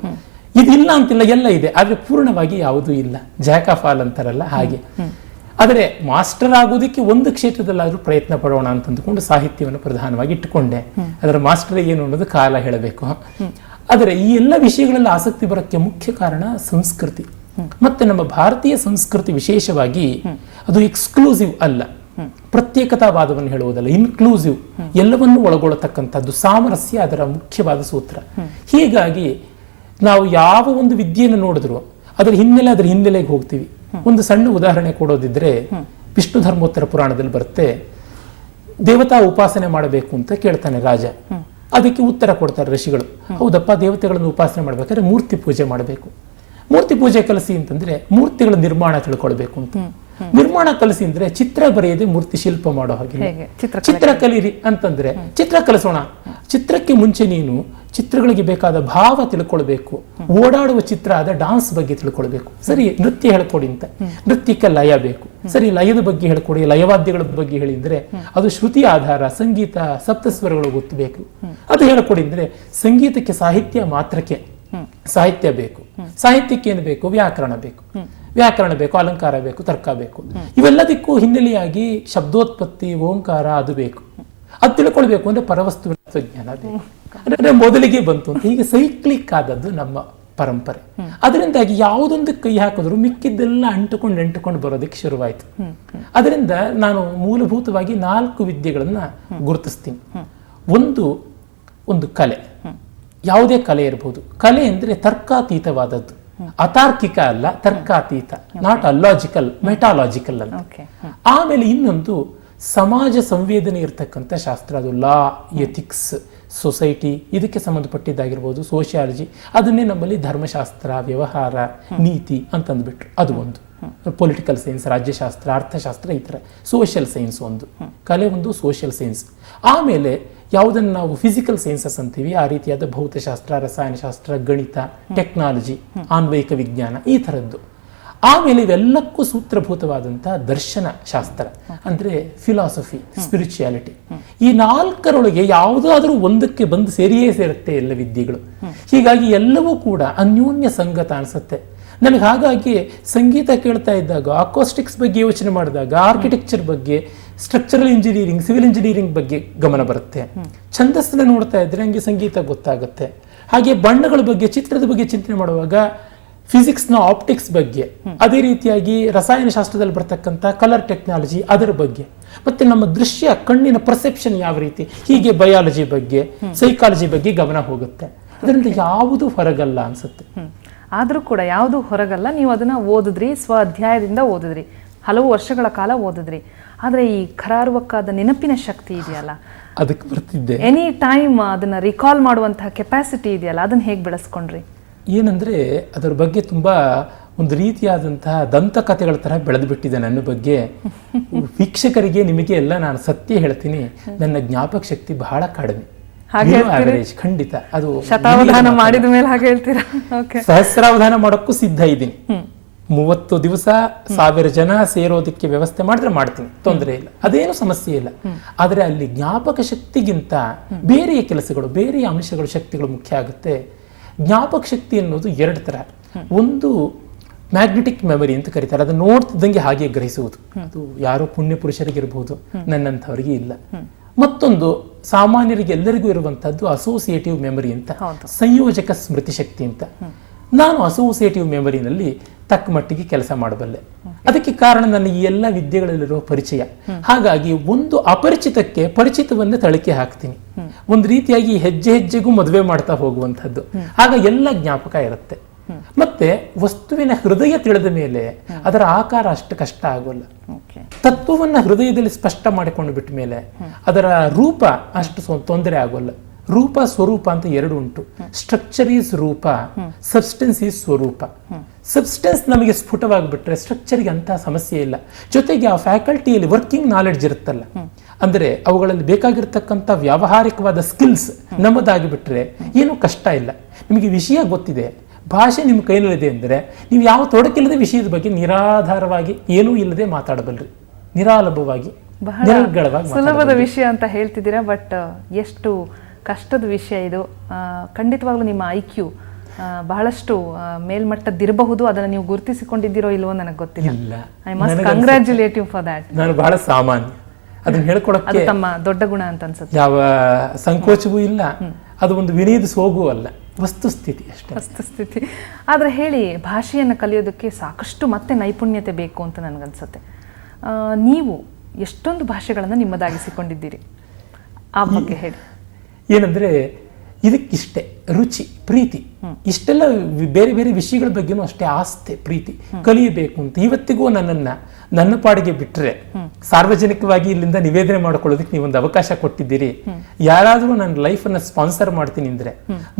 ಇದಿಲ್ಲ ಅಂತಿಲ್ಲ, ಎಲ್ಲ ಇದೆ. ಆದ್ರೆ ಪೂರ್ಣವಾಗಿ ಯಾವುದೂ ಇಲ್ಲ. ಜಾಕ್ ಆಫ್ ಆಲ್ ಅಂತಾರಲ್ಲ ಹಾಗೆ. ಆದರೆ ಮಾಸ್ಟರ್ ಆಗೋದಕ್ಕೆ ಒಂದು ಕ್ಷೇತ್ರದಲ್ಲಾದ್ರೂ ಪ್ರಯತ್ನ ಪಡೋಣ ಅಂತ ಅಂದುಕೊಂಡು ಸಾಹಿತ್ಯವನ್ನು ಪ್ರಧಾನವಾಗಿ ಇಟ್ಟುಕೊಂಡೆ. ಅದರ ಮಾಸ್ಟರ್ ಏನು ಅನ್ನೋದು ಕಾಲ ಹೇಳಬೇಕು. ಆದರೆ ಈ ಎಲ್ಲ ವಿಷಯಗಳಲ್ಲಿ ಆಸಕ್ತಿ ಬರೋಕ್ಕೆ ಮುಖ್ಯ ಕಾರಣ ಸಂಸ್ಕೃತಿ. ಮತ್ತೆ ನಮ್ಮ ಭಾರತೀಯ ಸಂಸ್ಕೃತಿ ವಿಶೇಷವಾಗಿ ಅದು ಎಕ್ಸ್ಕ್ಲೂಸಿವ್ ಅಲ್ಲ, ಪ್ರತ್ಯೇಕತಾವಾದವನ್ನು ಹೇಳುವುದಲ್ಲ, ಇನ್ಕ್ಲೂಸಿವ್, ಎಲ್ಲವನ್ನೂ ಒಳಗೊಳ್ಳತಕ್ಕಂಥದ್ದು. ಸಾಮರಸ್ಯ ಅದರ ಮುಖ್ಯವಾದ ಸೂತ್ರ. ಹೀಗಾಗಿ ನಾವು ಯಾವ ಒಂದು ವಿದ್ಯೆಯನ್ನು ನೋಡಿದ್ರು ಅದರ ಹಿನ್ನೆಲೆಗೆ ಹೋಗ್ತೀವಿ. ಒಂದು ಸಣ್ಣ ಉದಾಹರಣೆ ಕೊಡೋದಿದ್ರೆ, ವಿಷ್ಣು ಧರ್ಮೋತ್ತರ ಪುರಾಣದಲ್ಲಿ ಬರುತ್ತೆ, ದೇವತಾ ಉಪಾಸನೆ ಮಾಡಬೇಕು ಅಂತ ಕೇಳ್ತಾನೆ ರಾಜ. ಅದಕ್ಕೆ ಉತ್ತರ ಕೊಡ್ತಾರೆ ಋಷಿಗಳು, ಹೌದಪ್ಪ, ದೇವತೆಗಳನ್ನು ಉಪಾಸನೆ ಮಾಡ್ಬೇಕಾದ್ರೆ ಮೂರ್ತಿ ಪೂಜೆ ಮಾಡಬೇಕು. ಮೂರ್ತಿ ಪೂಜೆ ಕಲಿಸಿ ಅಂತಂದ್ರೆ ಮೂರ್ತಿಗಳ ನಿರ್ಮಾಣ ತಿಳ್ಕೊಳ್ಬೇಕು ಅಂತ. ನಿರ್ಮಾಣ ಕಲಿಸಿ ಅಂದ್ರೆ ಚಿತ್ರ ಬರೆಯದೆ ಮೂರ್ತಿ ಶಿಲ್ಪ ಮಾಡೋ ಹಾಗೆ. ಚಿತ್ರ ಕಲೀರಿ ಅಂತಂದ್ರೆ ಚಿತ್ರ ಕಲಿಸೋಣ. ಚಿತ್ರಕ್ಕೆ ಮುಂಚೆ ನೀನು ಚಿತ್ರಗಳಿಗೆ ಬೇಕಾದ ಭಾವ ತಿಳ್ಕೊಳ್ಬೇಕು. ಓಡಾಡುವ ಚಿತ್ರ ಆದ ಡಾನ್ಸ್ ಬಗ್ಗೆ ತಿಳ್ಕೊಳ್ಬೇಕು. ಸರಿ, ನೃತ್ಯ ಹೇಳ್ಕೊಡಿ ಅಂತ, ನೃತ್ಯಕ್ಕೆ ಲಯ ಬೇಕು. ಸರಿ, ಲಯದ ಬಗ್ಗೆ ಹೇಳ್ಕೊಡಿ, ಲಯವಾದ್ಯಗಳ ಬಗ್ಗೆ ಹೇಳಿದ್ರೆ ಅದು ಶ್ರುತಿ ಆಧಾರ, ಸಂಗೀತ ಸಪ್ತಸ್ವರಗಳು ಗೊತ್ತಬೇಕು. ಅದು ಹೇಳ್ಕೊಡಿ ಅಂದ್ರೆ ಸಂಗೀತಕ್ಕೆ ಸಾಹಿತ್ಯ ಮಾತ್ರಕ್ಕೆ ಸಾಹಿತ್ಯ ಬೇಕು. ಸಾಹಿತ್ಯಕ್ಕೆ ಏನು ಬೇಕು? ವ್ಯಾಕರಣ ಬೇಕು. ವ್ಯಾಕರಣ ಬೇಕು, ಅಲಂಕಾರ ಬೇಕು, ತರ್ಕ ಬೇಕು. ಇವೆಲ್ಲದಕ್ಕೂ ಹಿನ್ನೆಲೆಯಾಗಿ ಶಬ್ದೋತ್ಪತ್ತಿ, ಓಂಕಾರ ಅದು ಬೇಕು. ಅದು ತಿಳ್ಕೊಳ್ಬೇಕು ಅಂದ್ರೆ ಪರವಸ್ತು ಜ್ಞಾನ ಬೇಕು. ಅಂದ್ರೆ ಮೊದಲಿಗೆ ಬಂತು ಅಂತ. ಹೀಗೆ ಸೈಕ್ಲಿಕ್ ಆದದ್ದು ನಮ್ಮ ಪರಂಪರೆ. ಅದರಿಂದಾಗಿ ಯಾವುದೊಂದು ಕೈ ಹಾಕಿದ್ರು ಮಿಕ್ಕಿದ್ದೆಲ್ಲ ಅಂಟುಕೊಂಡು ಬರೋದಕ್ಕೆ ಶುರುವಾಯಿತು. ಅದರಿಂದ ನಾನು ಮೂಲಭೂತವಾಗಿ 4 ವಿದ್ಯೆಗಳನ್ನ ಗುರುತಿಸ್ತೀನಿ. ಒಂದು ಕಲೆ, ಯಾವುದೇ ಕಲೆ ಇರಬಹುದು. ಕಲೆ ಅಂದ್ರೆ ತರ್ಕಾತೀತವಾದದ್ದು, ಅತಾರ್ಕಿಕ ಅಲ್ಲ, ತರ್ಕಾತೀತ, ನಾಟ್ ಅಲಾಜಿಕಲ್, ಮೆಟಾಲಾಜಿಕಲ್ ಅಲ್ಲ. ಆಮೇಲೆ ಇನ್ನೊಂದು ಸಮಾಜ ಸಂವೇದನೆ ಇರತಕ್ಕಂಥ ಶಾಸ್ತ್ರ, ಅದು ಲಾ, ಎಥಿಕ್ಸ್, ಸೊಸೈಟಿ, ಇದಕ್ಕೆ ಸಂಬಂಧಪಟ್ಟಿದ್ದಾಗಿರ್ಬೋದು, ಸೋಷಿಯಾಲಜಿ, ಅದನ್ನೇ ನಮ್ಮಲ್ಲಿ ಧರ್ಮಶಾಸ್ತ್ರ, ವ್ಯವಹಾರ, ನೀತಿ ಅಂತಂದ್ಬಿಟ್ರು. ಅದು ಒಂದು ಪೊಲಿಟಿಕಲ್ ಸೈನ್ಸ್, ರಾಜ್ಯಶಾಸ್ತ್ರ, ಅರ್ಥಶಾಸ್ತ್ರ, ಈ ಥರ ಸೋಷಿಯಲ್ ಸೈನ್ಸ್ ಒಂದು ಕಲೆ, ಒಂದು ಸೋಷಿಯಲ್ ಸೈನ್ಸ್. ಆಮೇಲೆ ಯಾವುದನ್ನು ನಾವು ಫಿಸಿಕಲ್ ಸೈನ್ಸಸ್ ಅಂತೀವಿ, ಆ ರೀತಿಯಾದ ಭೌತಶಾಸ್ತ್ರ, ರಸಾಯನಶಾಸ್ತ್ರ, ಗಣಿತ, ಟೆಕ್ನಾಲಜಿ, ಆನ್ವಯಿಕ ವಿಜ್ಞಾನ, ಈ ಥರದ್ದು. ಆಮೇಲೆ ಇವೆಲ್ಲಕ್ಕೂ ಸೂತ್ರಭೂತವಾದಂತಹ ದರ್ಶನ ಶಾಸ್ತ್ರ ಅಂದ್ರೆ ಫಿಲಾಸಫಿ, ಸ್ಪಿರಿಚುಯಾಲಿಟಿ. ಈ 4ರೊಳಗೆ ಯಾವುದಾದ್ರೂ ಒಂದಕ್ಕೆ ಬಂದು ಸೇರಿಯೇ ಸೇರುತ್ತೆ ಎಲ್ಲ ವಿದ್ಯೆಗಳು. ಹೀಗಾಗಿ ಎಲ್ಲವೂ ಕೂಡ ಅನ್ಯೋನ್ಯ ಸಂಗತ ಅನಿಸುತ್ತೆ ನನಗೆ. ಹಾಗಾಗಿ ಸಂಗೀತ ಕೇಳ್ತಾ ಇದ್ದಾಗ ಅಕೋಸ್ಟಿಕ್ಸ್ ಬಗ್ಗೆ ಯೋಚನೆ ಮಾಡಿದಾಗ ಆರ್ಕಿಟೆಕ್ಚರ್ ಬಗ್ಗೆ, ಸ್ಟ್ರಕ್ಚರಲ್ ಇಂಜಿನಿಯರಿಂಗ್, ಸಿವಿಲ್ ಇಂಜಿನಿಯರಿಂಗ್ ಬಗ್ಗೆ ಗಮನ ಬರುತ್ತೆ. ಛಂದಸ್ಸನ್ನ ನೋಡ್ತಾ ಇದ್ರೆ ಹಂಗೆ ಸಂಗೀತ ಗೊತ್ತಾಗುತ್ತೆ. ಹಾಗೆ ಬಣ್ಣಗಳ ಬಗ್ಗೆ, ಚಿತ್ರದ ಬಗ್ಗೆ ಚಿಂತನೆ ಮಾಡುವಾಗ ಫಿಸಿಕ್ಸ್ನ ಆಪ್ಟಿಕ್ಸ್ ಬಗ್ಗೆ, ಅದೇ ರೀತಿಯಾಗಿ ರಸಾಯನಶಾಸ್ತ್ರದಲ್ಲಿ ಬರ್ತಕ್ಕಂಥ ಕಲರ್ ಟೆಕ್ನಾಲಜಿ ಅದರ ಬಗ್ಗೆ, ಮತ್ತೆ ನಮ್ಮ ದೃಶ್ಯ ಕಣ್ಣಿನ ಪರ್ಸೆಪ್ಷನ್ ಯಾವ ರೀತಿ, ಹೀಗೆ ಬಯಾಲಜಿ ಬಗ್ಗೆ, ಸೈಕಾಲಜಿ ಬಗ್ಗೆ ಗಮನ ಹೋಗುತ್ತೆ. ಅದರಿಂದ ಯಾವುದು ಹೊರಗಲ್ಲ ಅನ್ಸುತ್ತೆ. ಆದರೂ ಕೂಡ ಯಾವುದು ಹೊರಗಲ್ಲ. ನೀವು ಅದನ್ನ ಓದಿದ್ರಿ, ಅಧ್ಯಾಯದಿಂದ ಓದಿದ್ರಿ, ಹಲವು ವರ್ಷಗಳ ಕಾಲ ಓದಿದ್ರಿ. ಆದರೆ ಈ ಕರಾರುವಕ್ಕಾದ ನೆನಪಿನ ಶಕ್ತಿ ಇದೆಯಲ್ಲ, ಅದಕ್ಕೆ ಬರ್ತಿದ್ದೆ, ಎನಿ ಟೈಮ್ ಅದನ್ನ ರಿಕಾಲ್ ಮಾಡುವಂತಹ ಕೆಪಾಸಿಟಿ ಇದೆಯಲ್ಲ, ಅದನ್ನ ಹೇಗೆ ಬೆಳೆಸ್ಕೊಂಡ್ರಿ? ಏನಂದ್ರೆ ಅದರ ಬಗ್ಗೆ ತುಂಬಾ ಒಂದು ರೀತಿಯಾದಂತಹ ದಂತಕಥೆಗಳ ತರ ಬೆಳೆದು ಬಿಟ್ಟಿದೆ ನನ್ನ ಬಗ್ಗೆ. ವೀಕ್ಷಕರಿಗೆ, ನಿಮಗೆ ಎಲ್ಲ ನಾನು ಸತ್ಯ ಹೇಳ್ತೀನಿ, ನನ್ನ ಜ್ಞಾಪಕ ಶಕ್ತಿ ಬಹಳ ಕಡಿಮೆ. ಖಂಡಿತ ಅದು ಶತಾವಧಾನ ಮಾಡಿದ ಮೇಲೆ ಹಾಗೆ ಹೇಳ್ತೀರಾ? ಸಹಸ್ರಾವಧಾನ ಮಾಡೋಕ್ಕೂ ಸಿದ್ಧ ಇದ್ದೀನಿ. 30 ದಿವಸ 1000 ಜನ ಸೇರೋದಕ್ಕೆ ವ್ಯವಸ್ಥೆ ಮಾಡಿದ್ರೆ ಮಾಡ್ತೀನಿ, ತೊಂದರೆ ಇಲ್ಲ, ಅದೇನು ಸಮಸ್ಯೆ ಇಲ್ಲ. ಆದ್ರೆ ಅಲ್ಲಿ ಜ್ಞಾಪಕ ಶಕ್ತಿಗಿಂತ ಬೇರೆಯ ಕೆಲಸಗಳು, ಬೇರೆಯ ಅಂಶಗಳು, ಶಕ್ತಿಗಳು ಮುಖ್ಯ ಆಗುತ್ತೆ. ಜ್ಞಾಪಕ ಶಕ್ತಿ ಅನ್ನೋದು 2 ತರ. ಒಂದು ಮ್ಯಾಗ್ನೆಟಿಕ್ ಮೆಮರಿ ಅಂತ ಕರೀತಾರೆ, ಅದನ್ನು ನೋಡ್ತಿದ್ದಂಗೆ ಹಾಗೆ ಗ್ರಹಿಸುವುದು. ಅದು ಯಾರೋ ಪುಣ್ಯ ಪುರುಷರಿಗಿರಬಹುದು, ನನ್ನಂಥವರಿಗೆ ಇಲ್ಲ. ಮತ್ತೊಂದು ಸಾಮಾನ್ಯರಿಗೆ ಎಲ್ಲರಿಗೂ ಇರುವಂತಹದ್ದು ಅಸೋಸಿಯೇಟಿವ್ ಮೆಮರಿ ಅಂತ, ಸಂಯೋಜಕ ಸ್ಮೃತಿ ಶಕ್ತಿ ಅಂತ. ನಾನು ಅಸೋಸಿಯೇಟಿವ್ ಮೆಮರಿನಲ್ಲಿ ತಕ್ಕ ಮಟ್ಟಿಗೆ ಕೆಲಸ ಮಾಡಬಲ್ಲೆ. ಅದಕ್ಕೆ ಕಾರಣ ನನ್ನ ಈ ಎಲ್ಲ ವಿದ್ಯೆಗಳಲ್ಲಿರುವ ಪರಿಚಯ. ಹಾಗಾಗಿ ಒಂದು ಅಪರಿಚಿತಕ್ಕೆ ಪರಿಚಿತವನ್ನೇ ತಳಿಕೆ ಹಾಕ್ತೀನಿ. ಒಂದು ರೀತಿಯಾಗಿ ಹೆಜ್ಜೆ ಹೆಜ್ಜೆಗೂ ಮದುವೆ ಮಾಡ್ತಾ ಹೋಗುವಂತಹದ್ದು. ಆಗ ಎಲ್ಲ ಜ್ಞಾಪಕ ಇರುತ್ತೆ. ಮತ್ತೆ ವಸ್ತುವಿನ ಹೃದಯ ತಿಳಿದ ಮೇಲೆ ಅದರ ಆಕಾರ ಅಷ್ಟು ಕಷ್ಟ ಆಗೋಲ್ಲ. ತತ್ವವನ್ನ ಹೃದಯದಲ್ಲಿ ಸ್ಪಷ್ಟ ಮಾಡಿಕೊಂಡು ಬಿಟ್ಟ ಮೇಲೆ ಅದರ ರೂಪ ಅಷ್ಟು ತೊಂದರೆ ಆಗೋಲ್ಲ. ರೂಪ ಸ್ವರೂಪ ಅಂತ 2 ಉಂಟು. ಸ್ಟ್ರಕ್ಚರ್ ಈಸ್ ರೂಪ, ಸಬ್ಸ್ಟೆನ್ಸ್ ಈಸ್ ಸ್ವರೂಪ. ಸಬ್ಸ್ಟೆನ್ಸ್ ನಮಗೆ ಸ್ಫುಟವಾಗಿಬಿಟ್ರೆ ಸ್ಟ್ರಕ್ಚರ್ಗೆ ಅಂತ ಸಮಸ್ಯೆ ಇಲ್ಲ. ಜೊತೆಗೆ ಆ ಫ್ಯಾಕಲ್ಟಿಯಲ್ಲಿ ವರ್ಕಿಂಗ್ ನಾಲೆಡ್ಜ್ ಇರುತ್ತಲ್ಲ, ಅಂದ್ರೆ ಅವುಗಳಲ್ಲಿ ಬೇಕಾಗಿರ್ತಕ್ಕಂಥ ವ್ಯಾವಹಾರಿಕವಾದ ಸ್ಕಿಲ್ಸ್ ನಮ್ಮದಾಗಿಬಿಟ್ರೆ ಏನೂ ಕಷ್ಟ ಇಲ್ಲ. ನಿಮಗೆ ವಿಷಯ ಗೊತ್ತಿದೆ, ಭಾಷೆ ನಿಮ್ಮ ಕೈನಲ್ಲಿದೆ ಅಂದರೆ ನೀವು ಯಾವ ತೊಡಕಿಲ್ಲದ ವಿಷಯದ ಬಗ್ಗೆ ನಿರಾಧಾರವಾಗಿ ಏನೂ ಇಲ್ಲದೆ ಮಾತಾಡಬಲ್ರಿ, ನಿರಾಲಭವಾಗಿ ಬಹಳ ನಿರರ್ಗಳವಾಗಿ ಸುಲಭದ ವಿಷಯ ಅಂತ ಹೇಳ್ತಿದ್ದೀರಾ, ಬಟ್ ಎಷ್ಟು ಕಷ್ಟದ ವಿಷಯ ಇದು. ಖಂಡಿತವಾಗ್ಲೂ ನಿಮ್ಮ IQ ಬಹಳಷ್ಟು ಮೇಲ್ಮಟ್ಟದ್ದಿರಬಹುದು. ಅದನ್ನು ನೀವು ಗುರುತಿಸಿಕೊಂಡಿದ್ದೀರೋ ಇಲ್ವೋ ನನಗೆ ಗೊತ್ತಿಲ್ಲ. ಇಲ್ಲ, I must congratulate you for that. ನಾನು ಬಹಳ ಸಾಮಾನ್ಯ, ಅದನ್ನ ಅದು ಹೇಳ್ಕೊಡಕ್ಕೆ ತಮ್ಮ ದೊಡ್ಡ ಗುಣ ಅಂತ ಅನ್ಸುತ್ತೆ. ಯಾವ ಸಂಕೋಚವೂ ಇಲ್ಲ, ಅದು ಒಂದು ವಿನಯದ ಸೋಗೂ ಅಲ್ಲ, ವಸ್ತುಸ್ಥಿತಿ ಅಷ್ಟೇ. ವಸ್ತುಸ್ಥಿತಿ. ಆದರೆ ಹೇಳಿ, ಭಾಷೆಯನ್ನು ಕಲಿಯೋದಕ್ಕೆ ಸಾಕಷ್ಟು ಮತ್ತೆ ನೈಪುಣ್ಯತೆ ಬೇಕು ಅಂತ ನನಗನ್ಸುತ್ತೆ. ನೀವು ಎಷ್ಟೊಂದು ಭಾಷೆಗಳನ್ನು ನಿಮ್ಮದಾಗಿಸಿಕೊಂಡಿದ್ದೀರಿ, ಆ ಬಗ್ಗೆ ಹೇಳಿ. ಏನಂದ್ರೆ ಇದಕ್ಕಿಷ್ಟೇ ರುಚಿ, ಪ್ರೀತಿ, ಇಷ್ಟೆಲ್ಲ ಬೇರೆ ಬೇರೆ ವಿಷಯಗಳ ಬಗ್ಗೆನೂ ಅಷ್ಟೇ ಆಸ್ತೆ, ಪ್ರೀತಿ, ಕಲಿಯಬೇಕು ಅಂತ ಇವತ್ತಿಗೂ ನನ್ನ ಪಾಡಿಗೆ ಬಿಟ್ಟರೆ ಸಾರ್ವಜನಿಕವಾಗಿ ಇಲ್ಲಿಂದ ನಿವೇದನೆ ಮಾಡ್ಕೊಳ್ಳೋದಕ್ಕೆ ನೀವೊಂದು ಅವಕಾಶ ಕೊಟ್ಟಿದ್ದೀರಿ. ಯಾರಾದರೂ ನನ್ನ ಲೈಫನ್ನು ಸ್ಪಾನ್ಸರ್ ಮಾಡ್ತೀನಿ ಅಂದ್ರೆ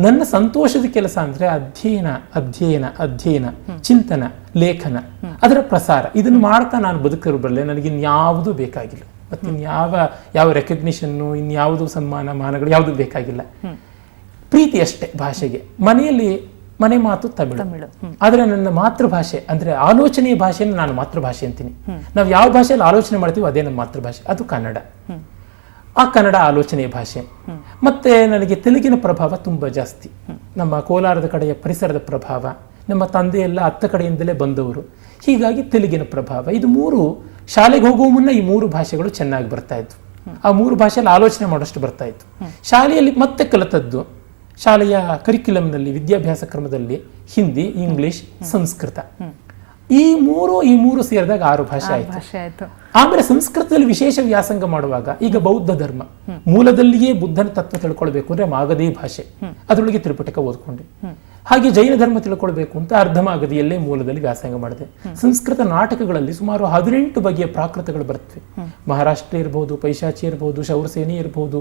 ನನ್ನ ಸಂತೋಷದ ಕೆಲಸ ಅಂದ್ರೆ ಅಧ್ಯಯನ ಅಧ್ಯಯನ ಅಧ್ಯಯನ, ಚಿಂತನ, ಲೇಖನ, ಅದರ ಪ್ರಸಾರ. ಇದನ್ನು ಮಾಡ್ತಾ ನಾನು ಬದುಕಿರಬಲ್ಲೆ. ನನಗಿನ್ಯಾವುದೂ ಬೇಕಾಗಿಲ್ಲ, ಮತ್ತೆ ಯಾವ ರೆಕಗ್ನಿಷನ್ನು, ಇನ್ಯಾವುದು ಸನ್ಮಾನ ಮಾನಗಳು ಯಾವುದು ಬೇಕಾಗಿಲ್ಲ. ಪ್ರೀತಿ ಅಷ್ಟೇ ಭಾಷೆಗೆ. ಮನೆಯಲ್ಲಿ ಮನೆ ಮಾತು ತಮಿಳು, ಆದರೆ ನನ್ನ ಮಾತೃಭಾಷೆ ಅಂದ್ರೆ ಆಲೋಚನೆಯ ಭಾಷೆಯನ್ನು ನಾನು ಮಾತೃಭಾಷೆ ಅಂತೀನಿ. ನಾವು ಯಾವ ಭಾಷೆಯಲ್ಲಿ ಆಲೋಚನೆ ಮಾಡ್ತೀವೋ ಅದೇ ನಮ್ಮ ಮಾತೃಭಾಷೆ, ಅದು ಕನ್ನಡ. ಆ ಕನ್ನಡ ಆಲೋಚನೆಯ ಭಾಷೆ. ಮತ್ತೆ ನನಗೆ ತೆಲುಗಿನ ಪ್ರಭಾವ ತುಂಬಾ ಜಾಸ್ತಿ. ನಮ್ಮ ಕೋಲಾರದ ಕಡೆಯ ಪರಿಸರದ ಪ್ರಭಾವ, ನಮ್ಮ ತಂದೆಯೆಲ್ಲ ಅತ್ತ ಕಡೆಯಿಂದಲೇ ಬಂದವರು, ಹೀಗಾಗಿ ತೆಲುಗಿನ ಪ್ರಭಾವ. ಇದು ಮೂರು ಶಾಲೆಗೆ ಹೋಗುವ ಮುನ್ನ ಈ ಮೂರು ಭಾಷೆಗಳು ಚೆನ್ನಾಗಿ ಬರ್ತಾ ಇದ್ವು. ಆ ಮೂರು ಭಾಷೆಯಲ್ಲಿ ಆಲೋಚನೆ ಮಾಡೋಷ್ಟು ಬರ್ತಾ ಇತ್ತು. ಶಾಲೆಯಲ್ಲಿ ಮತ್ತೆ ಕಲಿತದ್ದು, ಶಾಲೆಯ ಕರಿಕ್ಯುಲಮ್ನಲ್ಲಿ, ವಿದ್ಯಾಭ್ಯಾಸ ಕ್ರಮದಲ್ಲಿ ಹಿಂದಿ, ಇಂಗ್ಲಿಷ್, ಸಂಸ್ಕೃತ, ಈ ಮೂರು ಸೇರಿದಾಗ 6 ಭಾಷೆ ಆಯ್ತು. ಆಮೇಲೆ ಸಂಸ್ಕೃತದಲ್ಲಿ ವಿಶೇಷ ವ್ಯಾಸಂಗ ಮಾಡುವಾಗ, ಈಗ ಬೌದ್ಧ ಧರ್ಮ ಮೂಲದಲ್ಲಿಯೇ ಬುದ್ಧನ ತತ್ವ ತಿಳ್ಕೊಳ್ಬೇಕು ಅಂದ್ರೆ ಮಾಗಧಿ ಭಾಷೆ, ಅದರೊಳಗೆ ತ್ರಿಪಿಟಕ ಓದ್ಕೊಂಡೆ. ಹಾಗೆ ಜೈನ ಧರ್ಮ ತಿಳ್ಕೊಳ್ಬೇಕು ಅಂತ ಅರ್ಧ ಮಾಗಧಿಯಲ್ಲೇ ಮೂಲದಲ್ಲಿ ವ್ಯಾಸಂಗ ಮಾಡಿದೆ. ಸಂಸ್ಕೃತ ನಾಟಕಗಳಲ್ಲಿ ಸುಮಾರು 18 ಬಗೆಯ ಪ್ರಾಕೃತಗಳು ಬರ್ತವೆ. ಮಹಾರಾಷ್ಟ್ರ ಇರ್ಬೋದು, ಪೈಶಾಚಿ ಇರ್ಬೋದು, ಶೌರಸೇನಿ ಇರ್ಬೋದು,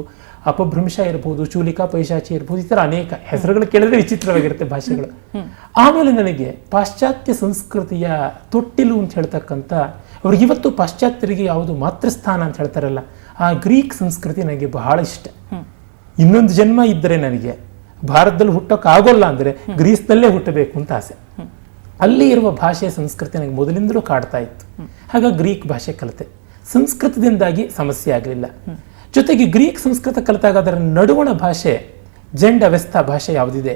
ಅಪಭ್ರಂಶ ಇರ್ಬೋದು, ಚೂಲಿಕಾ ಪೈಶಾಚಿ ಇರ್ಬೋದು, ಈ ತರ ಅನೇಕ ಹೆಸರುಗಳು ಕೇಳಿದ್ರೆ ವಿಚಿತ್ರವಾಗಿರುತ್ತೆ ಭಾಷೆಗಳು. ಆಮೇಲೆ ನನಗೆ ಪಾಶ್ಚಾತ್ಯ ಸಂಸ್ಕೃತಿಯ ತೊಟ್ಟಿಲು ಅಂತ ಹೇಳ್ತಕ್ಕಂಥ, ಅವ್ರಿಗೆ ಇವತ್ತು ಪಾಶ್ಚಾತ್ಯರಿಗೆ ಯಾವುದು ಮಾತೃಸ್ಥಾನ ಅಂತ ಹೇಳ್ತಾರಲ್ಲ, ಆ ಗ್ರೀಕ್ ಸಂಸ್ಕೃತಿ ನನಗೆ ಬಹಳ ಇಷ್ಟ. ಇನ್ನೊಂದು ಜನ್ಮ ಇದ್ದರೆ ನನಗೆ ಭಾರತದಲ್ಲಿ ಹುಟ್ಟೋಕೆ ಆಗೋಲ್ಲ ಅಂದ್ರೆ ಗ್ರೀಸ್ನಲ್ಲೇ ಹುಟ್ಟಬೇಕು ಅಂತ ಆಸೆ. ಅಲ್ಲಿ ಇರುವ ಭಾಷೆ ಸಂಸ್ಕೃತಿ ನನಗೆ ಮೊದಲಿಂದಲೂ ಕಾಡ್ತಾ ಇತ್ತು. ಹಾಗಾಗಿ ಗ್ರೀಕ್ ಭಾಷೆ ಕಲಿತೆ. ಸಂಸ್ಕೃತದಿಂದಾಗಿ ಸಮಸ್ಯೆ ಆಗಲಿಲ್ಲ. ಜೊತೆಗೆ ಗ್ರೀಕ್ ಸಂಸ್ಕೃತ ಕಲಿತಾಗ ಅದರ ನಡುವಣ ಭಾಷೆ, ಜೆಂಡವೆಸ್ತಾ ಭಾಷೆ ಯಾವುದಿದೆ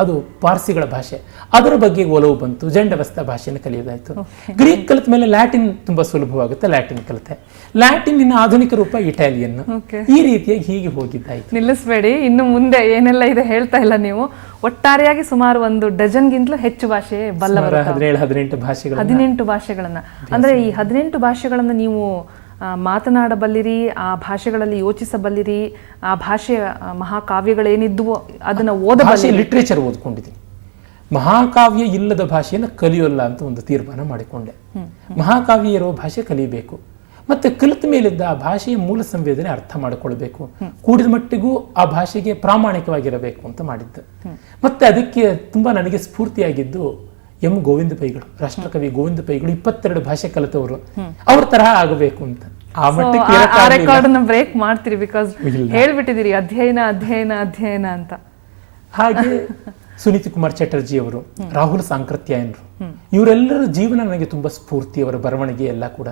ಅದು ಪಾರ್ಸಿಗಳ ಭಾಷೆ, ಅದರ ಬಗ್ಗೆ ಒಲವು ಬಂತು. ಜೆಂಡವೆಸ್ತಾ ಭಾಷೆಯನ್ನು ಕಲಿಯೋದಾಯ್ತು. ಗ್ರೀಕ್ ಕಲಿತ ಮೇಲೆ ಲ್ಯಾಟಿನ್ ತುಂಬಾ ಸುಲಭವಾಗುತ್ತೆ, ಲ್ಯಾಟಿನ್ ಕಲಿತೆ. ಲ್ಯಾಟಿನ್ ಆಧುನಿಕ ರೂಪ ಇಟಾಲಿಯನ್. ಈ ರೀತಿಯಾಗಿ ಹೀಗೆ ಹೋಗಿದ್ದಾಯ್ತು. ನಿಲ್ಲಿಸಬೇಡಿ, ಇನ್ನು ಮುಂದೆ ಏನೆಲ್ಲ ಇದೆ ಹೇಳ್ತಾ ಇಲ್ಲ ನೀವು. ಒಟ್ಟಾರೆಯಾಗಿ ಸುಮಾರು 1 ಡಜನ್ಗಿಂತಲೂ ಹೆಚ್ಚು ಭಾಷೆ ಬಲ್ಲವರು. 18 ಭಾಷೆಗಳನ್ನ ಅಂದ್ರೆ ಈ 18 ಭಾಷೆಗಳನ್ನ ನೀವು ಮಾತನಾಡಬಲ್ಲಿರಿ, ಆ ಭಾಷೆಗಳಲ್ಲಿ ಯೋಚಿಸಬಲ್ಲಿರಿ, ಆ ಭಾಷೆಯ ಮಹಾಕಾವ್ಯಗಳೇನಿದ್ವೋ ಅದನ್ನ ಓದಬಲ್ಲಿರಿ. ಲಿಟ್ರೇಚರ್ ಓದ್ಕೊಂಡಿದ್ದೀನಿ. ಮಹಾಕಾವ್ಯ ಇಲ್ಲದ ಭಾಷೆಯನ್ನು ಕಲಿಯೋಲ್ಲ ಅಂತ ಒಂದು ತೀರ್ಮಾನ ಮಾಡಿಕೊಂಡೆ. ಮಹಾಕಾವ್ಯ ಇರೋ ಭಾಷೆ ಕಲಿಯಬೇಕು. ಮತ್ತೆ ಕಲಿತ ಮೇಲಿದ್ದ ಆ ಭಾಷೆಯ ಮೂಲ ಸಂವೇದನೆ ಅರ್ಥ ಮಾಡಿಕೊಳ್ಬೇಕು. ಕೂಡಿದ ಮಟ್ಟಿಗೂ ಆ ಭಾಷೆಗೆ ಪ್ರಾಮಾಣಿಕವಾಗಿರಬೇಕು ಅಂತ ಮಾಡಿದ್ದು. ಮತ್ತೆ ಅದಕ್ಕೆ ತುಂಬಾ ನನಗೆ ಸ್ಫೂರ್ತಿಯಾಗಿದ್ದು ಎಂ ಗೋವಿಂದ ಪೈಗಳು, ರಾಷ್ಟ್ರಕವಿ ಗೋವಿಂದ ಪೈಗಳು 22 ಭಾಷೆ ಕಲಿತವರು. ಅವ್ರ ತರಹ ಆಗಬೇಕು ಅಂತ. ಆ ರೆಕಾರ್ಡ್ ಬ್ರೇಕ್ ಮಾಡ್ತೀರಿ, ಬಿಕಾಸ್ ಹೇಳ್ಬಿಟ್ಟಿದ್ದೀರಿ ಅಧ್ಯಯನ ಅಧ್ಯಯನ ಅಧ್ಯಯನ ಅಂತ. ಹಾಗೆ ಸುನೀತ್ ಕುಮಾರ್ ಚಟರ್ಜಿ ಅವರು, ರಾಹುಲ್ ಸಾಂಕೃತ್ಯಾಯನರು, ಇವರೆಲ್ಲರ ಜೀವನ ನನಗೆ ತುಂಬಾ ಸ್ಫೂರ್ತಿ, ಅವರ ಬರವಣಿಗೆ ಎಲ್ಲ ಕೂಡ.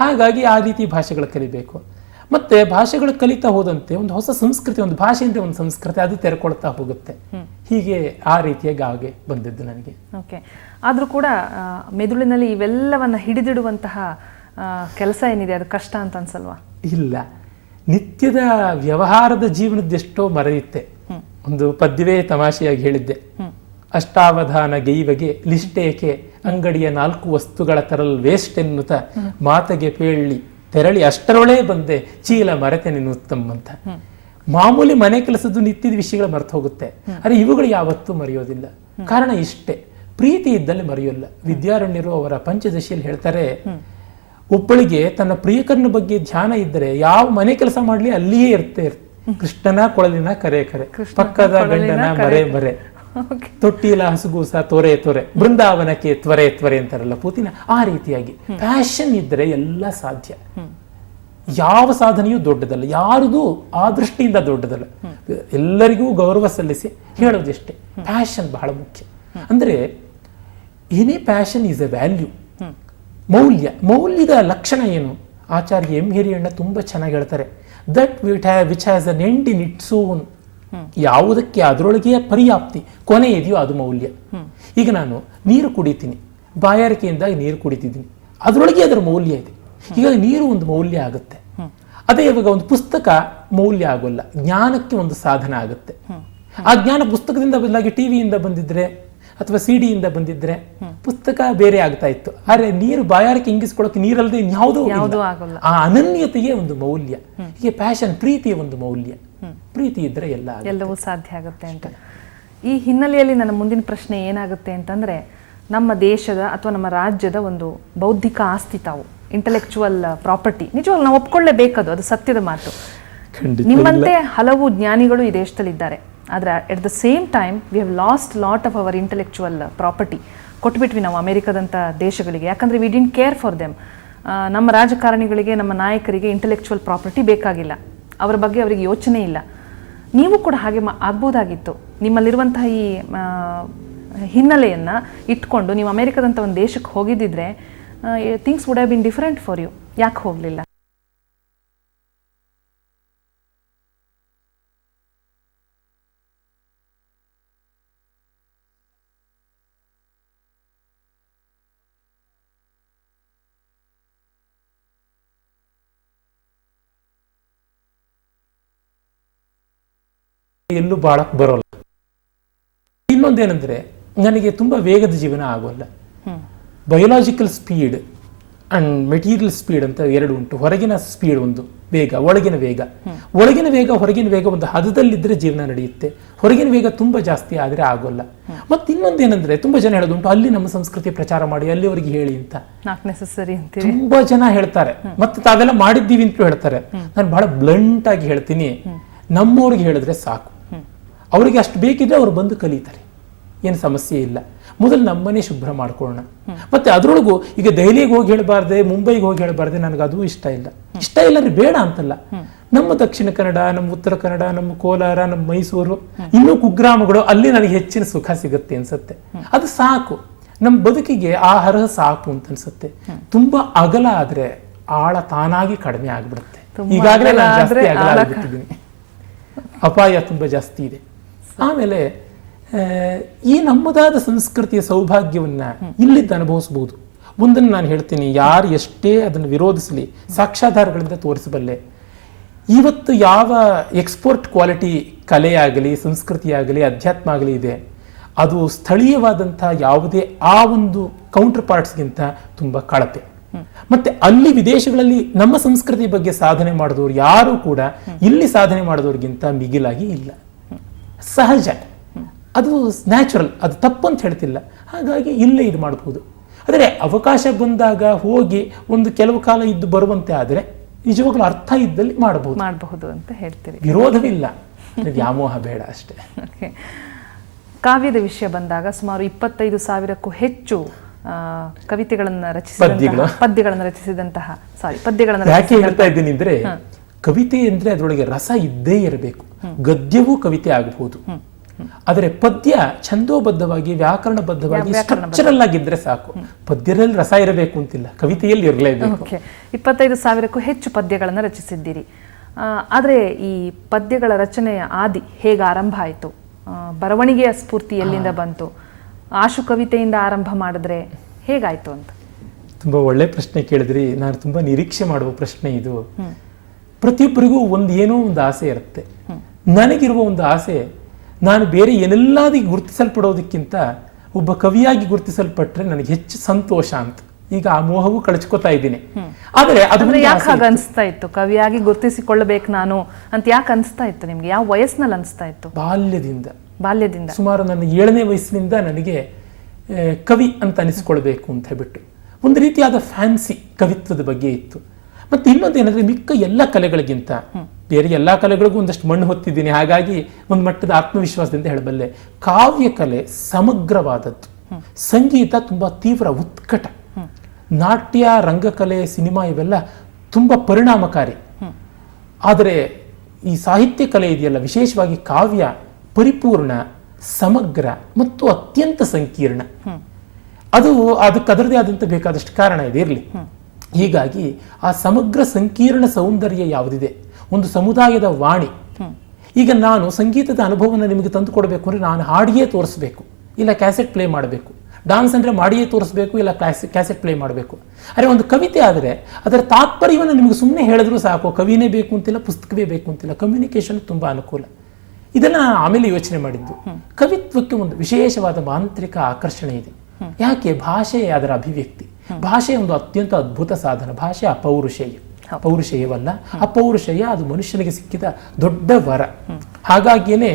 ಹಾಗಾಗಿ ಆ ರೀತಿ ಭಾಷೆಗಳು ಕಲಿಬೇಕು. ಮತ್ತೆ ಭಾಷೆಗಳು ಕಲಿತಾ ಹೋದಂತೆ ಒಂದು ಹೊಸ ಸಂಸ್ಕೃತಿ, ಒಂದು ಭಾಷೆ ಅಂದ್ರೆ ಒಂದು ಸಂಸ್ಕೃತಿ, ಅದು ತೆರೆಕೊಳ್ತಾ ಹೋಗುತ್ತೆ. ಹೀಗೆ ಆ ರೀತಿಯಾಗಿ ಹಾಗೆ ಬಂದಿದ್ದು ನನಗೆ. ಓಕೆ. ಆದ್ರೂ ಕೂಡ ಮೆದುಳಿನಲ್ಲಿ ಇವೆಲ್ಲವನ್ನ ಹಿಡಿದಿಡುವಂತಹ ಕೆಲಸ ಏನಿದೆ ಅದು ಕಷ್ಟ ಅಂತ ಅನ್ಸಲ್ವಾ? ಇಲ್ಲ, ನಿತ್ಯದ ವ್ಯವಹಾರದ ಜೀವನದ್ದೆಷ್ಟೋ ಮರೆಯುತ್ತೆ. ಒಂದು ಪದ್ಯವೇ ತಮಾಷೆಯಾಗಿ ಹೇಳಿದ್ದೆ, ಅಷ್ಟಾವಧಾನ ಗೈವಗೆ ಲಿಷ್ಟೇಕೆ ಅಂಗಡಿಯ 4 ವಸ್ತುಗಳ ತರಲ್ ವೇಸ್ಟ್ ಎನ್ನುತ್ತ ಮಾತೆಗೆ ಪೇಳಿ ತೆರಳಿ ಅಷ್ಟರೊಳೇ ಬಂದೆ ಚೀಲ ಮರೆತೆ ನೀನು ಉತ್ತಮ ಅಂತ. ಮಾಮೂಲಿ ಮನೆ ಕೆಲಸದ್ದು ನಿತ್ಯದ ವಿಷಯಗಳು ಮರೆತು ಹೋಗುತ್ತೆ, ಆದರೆ ಇವುಗಳು ಯಾವತ್ತೂ ಮರೆಯೋದಿಲ್ಲ. ಕಾರಣ ಇಷ್ಟೇ, ಪ್ರೀತಿ ಇದ್ದಲ್ಲಿ ಮರೆಯೋಲ್ಲ. ವಿದ್ಯಾರಣ್ಯರು ಅವರ ಪಂಚದಶಿಯಲ್ಲಿ ಹೇಳ್ತಾರೆ, ಒಬ್ಬಳಿಗೆ ತನ್ನ ಪ್ರಿಯಕರನ ಬಗ್ಗೆ ಧ್ಯಾನ ಇದ್ದರೆ ಯಾವ ಮನೆ ಕೆಲಸ ಮಾಡ್ಲಿ ಅಲ್ಲಿಯೇ ಇರುತ್ತೆ. ಕೃಷ್ಣನ ಕೊಳಲಿನ ಕರೆ ಕರೆ, ಪಕ್ಕದ ಗಂಡನ ಮರೆ ಮರೆ, ತೊಟ್ಟಿಲ ಹಸುಗೂಸ ತೊರೆ ತೊರೆ, ಬೃಂದಾವನಕ್ಕೆ ತ್ವರೆ ತ್ವರೆ ಅಂತಾರಲ್ಲ ಪೂತಿನ. ಆ ರೀತಿಯಾಗಿ ಪ್ಯಾಷನ್ ಇದ್ರೆ ಎಲ್ಲ ಸಾಧ್ಯ. ಯಾವ ಸಾಧನೆಯೂ ದೊಡ್ಡದಲ್ಲ, ಯಾರದೂ ಆ ದೃಷ್ಟಿಯಿಂದ ದೊಡ್ಡದಲ್ಲ. ಎಲ್ಲರಿಗೂ ಗೌರವ ಸಲ್ಲಿಸಿ ಹೇಳೋದಿಷ್ಟೇ, ಪ್ಯಾಷನ್ ಬಹಳ ಮುಖ್ಯ. ಅಂದರೆ any passion is A value. ಮೌಲ್ಯದ ಲಕ್ಷಣ ಏನು? ಆಚಾರ್ಯ ಎಂ ಹಿರಿಯಣ್ಣ ತುಂಬ ಚೆನ್ನಾಗಿ ಹೇಳ್ತಾರೆ, that which has an end in its own. ಯಾವುದಕ್ಕೆ ಅದರೊಳಗೆ ಪರ್ಯಾಪ್ತಿ ಕೊನೆ ಇದೆಯೋ ಅದು ಮೌಲ್ಯ. ಈಗ ನಾನು ನೀರು ಕುಡಿತೀನಿ, ಬಾಯಾರಿಕೆಯಿಂದ ನೀರು ಕುಡಿತಿದ್ದೀನಿ, ಅದರೊಳಗೆ ಅದರ ಮೌಲ್ಯ ಇದೆ. ಈಗ ನೀರು ಒಂದು ಮೌಲ್ಯ ಆಗುತ್ತೆ. ಅದೇ ಇವಾಗ ಒಂದು ಪುಸ್ತಕ ಮೌಲ್ಯ ಆಗೋಲ್ಲ, ಜ್ಞಾನಕ್ಕೆ ಒಂದು ಸಾಧನ ಆಗುತ್ತೆ. ಆ ಜ್ಞಾನ ಪುಸ್ತಕದಿಂದ ಬದಲಾಗಿ ಟಿವಿಯಿಂದ ಬಂದಿದ್ರೆ ಅಥವಾ ಸಿಡಿಯಿಂದ ಬಂದಿದ್ರೆ ಪುಸ್ತಕ ಬೇರೆ ಆಗ್ತಾ ಇತ್ತು. ಆದ್ರೆ ನೀರು ಬಾಯಾರಿಕೆ ಇಂಗಿಸ್ಕೊಳ್ಳೋಕೆ ನೀರಲ್ಲದೆ ಇನ್ಯಾವುದೂ ಆಗೋಲ್ಲ. ಆ ಅನನ್ಯತೆಯೇ ಒಂದು ಮೌಲ್ಯ. ಹೀಗೆ ಪ್ಯಾಷನ್, ಪ್ರೀತಿಯ ಒಂದು ಮೌಲ್ಯ. ಪ್ರೀತಿ ಇದ್ರೆ ಎಲ್ಲವೂ ಸಾಧ್ಯ ಆಗುತ್ತೆ ಅಂತ. ಈ ಹಿನ್ನೆಲೆಯಲ್ಲಿ ನನ್ನ ಮುಂದಿನ ಪ್ರಶ್ನೆ ಏನಾಗುತ್ತೆ ಅಂತಂದ್ರೆ, ನಮ್ಮ ದೇಶದ ಅಥವಾ ನಮ್ಮ ರಾಜ್ಯದ ಒಂದು ಬೌದ್ಧಿಕ ಆಸ್ತಿ ತಾವು, ಇಂಟೆಲೆಕ್ಚುವಲ್ ಪ್ರಾಪರ್ಟಿ, ನಿಜವಾಗ್ಲೂ ನಾವು ಒಪ್ಕೊಳ್ಳೇಬೇಕದು, ಅದು ಸತ್ಯದ ಮಾತು. ನಿಮ್ಮಂತೆ ಹಲವು ಜ್ಞಾನಿಗಳು ಈ ದೇಶದಲ್ಲಿದ್ದಾರೆ. ಆದರೆ at the same time we have lost lot of our intellectual property ಕೊಟ್ಬಿಟ್ವಿ ನಾವು ಅಮೆರಿಕದಂಥ ದೇಶಗಳಿಗೆ. ಯಾಕಂದರೆ we didn't care for them. ನಮ್ಮ ರಾಜಕಾರಣಿಗಳಿಗೆ, ನಮ್ಮ ನಾಯಕರಿಗೆ ಇಂಟೆಲೆಕ್ಚುವಲ್ ಪ್ರಾಪರ್ಟಿ ಬೇಕಾಗಿಲ್ಲ, ಅವರ ಬಗ್ಗೆ ಅವರಿಗೆ ಯೋಚನೆ ಇಲ್ಲ. ನೀವು ಕೂಡ ಹಾಗೆ ಆಗ್ಬೋದಾಗಿತ್ತು. ನಿಮ್ಮಲ್ಲಿರುವಂತಹ ಈ ಹಿನ್ನೆಲೆಯನ್ನು ಇಟ್ಕೊಂಡು ನೀವು ಅಮೆರಿಕದಂಥ ಒಂದು ದೇಶಕ್ಕೆ ಹೋಗಿದ್ದಿದ್ರೆ things would have been different for you. ಯಾಕೆ ಹೋಗಲಿಲ್ಲ? ಎಲ್ಲೂ ಬಾಳಕ್ ಬರೋಲ್ಲ. ಇನ್ನೊಂದೇನೆಂದ್ರೆ, ನನಗೆ ತುಂಬಾ ವೇಗದ ಜೀವನ ಆಗೋಲ್ಲ. Biological speed and material speed ಅಂತ ಎರಡು ಉಂಟು. ಹೊರಗಿನ ಸ್ಪೀಡ್ ಒಂದು ವೇಗ, ಒಳಗಿನ ವೇಗ. ಒಳಗಿನ ವೇಗ ಹೊರಗಿನ ವೇಗ ಒಂದು ಹದದಲ್ಲಿದ್ದರೆ ಜೀವನ ನಡೆಯುತ್ತೆ. ಹೊರಗಿನ ವೇಗ ತುಂಬಾ ಜಾಸ್ತಿ ಆದರೆ ಆಗೋಲ್ಲ. ಮತ್ತೆ ಇನ್ನೊಂದೇನೆಂದ್ರೆ, ತುಂಬಾ ಜನ ಹೇಳೋದುಂಟು, ಅಲ್ಲಿ ನಮ್ಮ ಸಂಸ್ಕೃತಿ ಪ್ರಚಾರ ಮಾಡಿ, ಅಲ್ಲಿವರೆಗೆ ಹೇಳಿ ಅಂತ ತುಂಬಾ ಜನ ಹೇಳ್ತಾರೆ. ಮತ್ತೆ ತಾವೆಲ್ಲ ಮಾಡಿದ್ದೀವಿ ಅಂತ ಹೇಳ್ತಾರೆ. ನಾನು ಬಹಳ ಬ್ಲಂಟ್ ಆಗಿ ಹೇಳ್ತೀನಿ, ನಮ್ಮವ್ರಿಗೆ ಹೇಳಿದ್ರೆ ಸಾಕು. ಅವರಿಗೆ ಅಷ್ಟು ಬೇಕಿದ್ರೆ ಅವ್ರು ಬಂದು ಕಲಿತಾರೆ, ಏನು ಸಮಸ್ಯೆ ಇಲ್ಲ. ಮೊದಲು ನಮ್ಮನೆ ಶುಭ್ರ ಮಾಡ್ಕೊಳ್ಳೋಣ. ಮತ್ತೆ ಅದರೊಳಗೂ ಈಗ ದೆಹಲಿಗೆ ಹೋಗಿ ಹೇಳಬಾರ್ದೆ, ಮುಂಬೈಗೆ ಹೋಗಿ ಹೇಳಬಾರ್ದೆ, ನನಗೆ ಅದು ಇಷ್ಟ ಇಲ್ಲ. ಇಷ್ಟ ಇಲ್ಲ ಅಂದ್ರೆ ಬೇಡ ಅಂತಲ್ಲ. ನಮ್ಮ ದಕ್ಷಿಣ ಕನ್ನಡ, ನಮ್ಮ ಉತ್ತರ ಕನ್ನಡ, ನಮ್ಮ ಕೋಲಾರ, ನಮ್ಮ ಮೈಸೂರು, ಇನ್ನೂ ಕುಗ್ರಾಮಗಳು, ಅಲ್ಲಿ ನನಗೆ ಹೆಚ್ಚಿನ ಸುಖ ಸಿಗುತ್ತೆ ಅನ್ಸುತ್ತೆ. ಅದು ಸಾಕು, ನಮ್ಮ ಬದುಕಿಗೆ ಆ ಹರಹ ಸಾಕು ಅಂತ ಅನ್ಸುತ್ತೆ. ತುಂಬಾ ಅಗಲ ಆದ್ರೆ ಆಳ ತಾನಾಗಿ ಕಡಿಮೆ ಆಗ್ಬಿಡುತ್ತೆ. ಈಗಾಗಲೇ ನಾನು ಜಾಸ್ತಿ ಅಗಲ ಆಗ್ಬಿಟ್ಟಿದ್ದೀನಿ, ಅಪಾಯ ತುಂಬಾ ಜಾಸ್ತಿ ಇದೆ. ಆಮೇಲೆ ಈ ನಮ್ಮದಾದ ಸಂಸ್ಕೃತಿಯ ಸೌಭಾಗ್ಯವನ್ನ ಇಲ್ಲಿದ್ದು ಅನುಭವಿಸಬಹುದು. ಒಂದನ್ನು ನಾನು ಹೇಳ್ತೀನಿ, ಯಾರು ಎಷ್ಟೇ ಅದನ್ನು ವಿರೋಧಿಸಲಿ, ಸಾಕ್ಷ್ಯಾಧಾರಗಳಿಂದ ತೋರಿಸಬಲ್ಲೆ. ಇವತ್ತು ಯಾವ ಎಕ್ಸ್ಪೋರ್ಟ್ ಕ್ವಾಲಿಟಿ ಕಲೆಯಾಗಲಿ, ಸಂಸ್ಕೃತಿಯಾಗಲಿ, ಅಧ್ಯಾತ್ಮ ಆಗಲಿ ಇದೆ, ಅದು ಸ್ಥಳೀಯವಾದಂಥ ಯಾವುದೇ ಆ ಒಂದು ಕೌಂಟರ್ ಪಾರ್ಟ್ಸ್ಗಿಂತ ತುಂಬ ಕಳಪೆ. ಮತ್ತೆ ಅಲ್ಲಿ ವಿದೇಶಗಳಲ್ಲಿ ನಮ್ಮ ಸಂಸ್ಕೃತಿ ಬಗ್ಗೆ ಸಾಧನೆ ಮಾಡಿದವರು ಯಾರು ಕೂಡ ಇಲ್ಲಿ ಸಾಧನೆ ಮಾಡಿದವ್ರಿಗಿಂತ ಮಿಗಿಲಾಗಿ ಇಲ್ಲ. ಸಹಜ, ಅದು ನ್ಯಾಚುರಲ್, ಅದು ತಪ್ಪು ಅಂತ ಹೇಳ್ತಿಲ್ಲ. ಹಾಗಾಗಿ ಇಲ್ಲೇ ಇದು ಮಾಡಬಹುದು. ಆದರೆ ಅವಕಾಶ ಬಂದಾಗ ಹೋಗಿ ಒಂದು ಕೆಲವು ಕಾಲ ಇದ್ದು ಬರುವಂತೆ ಆದರೆ ನಿಜವಾಗ್ಲೂ ಅರ್ಥ ಇದ್ದಲ್ಲಿ ಮಾಡಬಹುದು ಅಂತ ಹೇಳ್ತೀರಿ. ವಿರೋಧವಿಲ್ಲ, ವ್ಯಾಮೋಹ ಬೇಡ ಅಷ್ಟೇ. ಕಾವ್ಯದ ವಿಷಯ ಬಂದಾಗ ಸುಮಾರು 25,000ಕ್ಕೂ ಹೆಚ್ಚು ಕವಿತೆಗಳನ್ನು ಯಾಕೆ ಹೇಳ್ತಾ ಇದ್ದೀನಿ ಅಂದ್ರೆ, ಕವಿತೆ ಅಂದ್ರೆ ಅದರೊಳಗೆ ರಸ ಇದ್ದೇ ಇರಬೇಕು. ಗದ್ಯವೂ ಕವಿತೆ ಆಗಬಹುದು, ಆದರೆ ಪದ್ಯ ಛಂದೋಬದ್ಧವಾಗಿ, ವ್ಯಾಕರಣಬದ್ಧವಾಗಿ, ಸ್ಟ್ರಕ್ಚರಲ್ ಆಗಿದ್ರೆ ಸಾಕು. ಪದ್ಯದಲ್ಲಿ ರಸ ಇರಬೇಕು ಅಂತಿಲ್ಲ, ಕವಿತೆಯಲ್ಲಿ ಇರಲೇಬೇಕು. 25,000ಕ್ಕೂ ಹೆಚ್ಚು ಪದ್ಯಗಳನ್ನು ರಚಿಸಿದ್ದೀರಿ. ಆದರೆ ಈ ಪದ್ಯಗಳ ರಚನೆಯ ಆದಿ ಹೇಗೆ ಆರಂಭ ಆಯಿತು? ಬರವಣಿಗೆಯ ಸ್ಫೂರ್ತಿ ಎಲ್ಲಿಂದ ಬಂತು? ಆಶು ಕವಿತೆಯಿಂದ ಆರಂಭ ಮಾಡಿದ್ರೆ ಹೇಗಾಯ್ತು ಅಂತ? ತುಂಬಾ ಒಳ್ಳೆ ಪ್ರಶ್ನೆ ಕೇಳಿದ್ರಿ. ನಾನು ತುಂಬಾ ನಿರೀಕ್ಷೆ ಮಾಡುವ ಪ್ರಶ್ನೆ ಇದು. ಪ್ರತಿಯೊಬ್ಬರಿಗೂ ಏನೋ ಒಂದು ಆಸೆ ಇರುತ್ತೆ. ನನಗಿರುವ ಒಂದು ಆಸೆ, ನಾನು ಬೇರೆ ಏನೆಲ್ಲಾದಿಗೆ ಗುರುತಿಸಲ್ಪಡೋದಕ್ಕಿಂತ ಒಬ್ಬ ಕವಿಯಾಗಿ ಗುರುತಿಸಲ್ಪಟ್ರೆ ನನಗೆ ಹೆಚ್ಚು ಸಂತೋಷ ಅಂತ. ಈಗ ಆ ಮೋಹವು ಕಳಚ್ಕೋತಾ ಇದ್ದೀನಿ. ಆದರೆ ಅದು ಯಾಕೆ ಅನಿಸ್ತಾ ಇತ್ತು, ಕವಿಯಾಗಿ ಗುರುತಿಸಿಕೊಳ್ಳಬೇಕು ನಾನು ಅಂತ ಯಾಕೆ ಅನಿಸ್ತಾ ಇತ್ತು ನಿಮ್ಗೆ? ಯಾವ ವಯಸ್ಸಿನಲ್ಲಿ ಅನಿಸ್ತಾ ಇತ್ತು? ಬಾಲ್ಯದಿಂದ ಸುಮಾರು ನನ್ನ 7ನೇ ವಯಸ್ಸಿನಿಂದ ನನಗೆ ಕವಿ ಅಂತ ಅನಿಸ್ಕೊಳ್ಬೇಕು ಅಂತ ಹೇಳ್ಬಿಟ್ಟು ಒಂದು ರೀತಿಯಾದ ಫ್ಯಾನ್ಸಿ ಕವಿತ್ವದ ಬಗ್ಗೆ ಇತ್ತು. ಮತ್ತೆ ಇನ್ನೊಂದೇನಂದ್ರೆ, ಮಿಕ್ಕ ಎಲ್ಲ ಕಲೆಗಳಿಗಿಂತ ಬೇರೆ ಎಲ್ಲ ಕಲೆಗಳಿಗೂ ಒಂದಷ್ಟು ಮಣ್ಣು ಹೊತ್ತಿದ್ದೀನಿ. ಹಾಗಾಗಿ ಒಂದು ಮಟ್ಟದ ಆತ್ಮವಿಶ್ವಾಸದಿಂದ ಹೇಳಬಲ್ಲೆ, ಕಾವ್ಯ ಕಲೆ ಸಮಗ್ರವಾದದ್ದು, ಸಂಗೀತ ತುಂಬಾ ತೀವ್ರ ಉತ್ಕಟ, ನಾಟ್ಯ, ರಂಗಕಲೆ, ಸಿನಿಮಾ ಇವೆಲ್ಲ ತುಂಬಾ ಪರಿಣಾಮಕಾರಿ. ಆದರೆ ಈ ಸಾಹಿತ್ಯ ಕಲೆ ಇದೆಯಲ್ಲ, ವಿಶೇಷವಾಗಿ ಕಾವ್ಯ ಪರಿಪೂರ್ಣ, ಸಮಗ್ರ ಮತ್ತು ಅತ್ಯಂತ ಸಂಕೀರ್ಣ. ಅದಕ್ಕೆ ಅದರದೇ ಆದಂಥ ಬೇಕಾದಷ್ಟು ಕಾರಣ ಇದೆ, ಇರಲಿ. ಹೀಗಾಗಿ ಆ ಸಮಗ್ರ ಸಂಕೀರ್ಣ ಸೌಂದರ್ಯ ಯಾವುದಿದೆ, ಒಂದು ಸಮುದಾಯದ ವಾಣಿ. ಈಗ ನಾನು ಸಂಗೀತದ ಅನುಭವವನ್ನು ನಿಮಗೆ ತಂದು ಕೊಡಬೇಕು ಅಂದರೆ ನಾನು ಹಾಡಿಯೇ ತೋರಿಸ್ಬೇಕು, ಇಲ್ಲ ಕ್ಯಾಸೆಟ್ ಪ್ಲೇ ಮಾಡಬೇಕು. ಡಾನ್ಸ್ ಅಂದರೆ ಮಾಡಿಯೇ ತೋರಿಸ್ಬೇಕು, ಇಲ್ಲ ಕ್ಯಾಸೆಟ್ ಪ್ಲೇ ಮಾಡಬೇಕು. ಆದರೆ ಒಂದು ಕವಿತೆ ಆದರೆ ಅದರ ತಾತ್ಪರ್ಯವನ್ನು ನಿಮಗೆ ಸುಮ್ಮನೆ ಹೇಳಿದ್ರು ಸಾಕು, ಕವಿನೇ ಬೇಕು ಅಂತಿಲ್ಲ, ಪುಸ್ತಕವೇ ಬೇಕು ಅಂತಿಲ್ಲ. ಕಮ್ಯುನಿಕೇಶನ್ ತುಂಬ ಅನುಕೂಲ. ಇದನ್ನು ನಾನು ಆಮೇಲೆ ಯೋಚನೆ ಮಾಡಿದ್ದು. ಕವಿತ್ವಕ್ಕೆ ಒಂದು ವಿಶೇಷವಾದ ಮಾಂತ್ರಿಕ ಆಕರ್ಷಣೆ ಇದೆ. ಯಾಕೆ? ಭಾಷೆಯೇ ಅದರ ಅಭಿವ್ಯಕ್ತಿ. ಭಾಷೆ ಒಂದು ಅತ್ಯಂತ ಅದ್ಭುತ ಸಾಧನ. ಭಾಷೆ ಅಪೌರುಷೇಯ, ಪೌರುಷೇಯವಲ್ಲ, ಅಪೌರುಷೇಯ. ಅದು ಮನುಷ್ಯನಿಗೆ ಸಿಕ್ಕಿದ ದೊಡ್ಡ ವರ. ಹಾಗಾಗಿಯೇ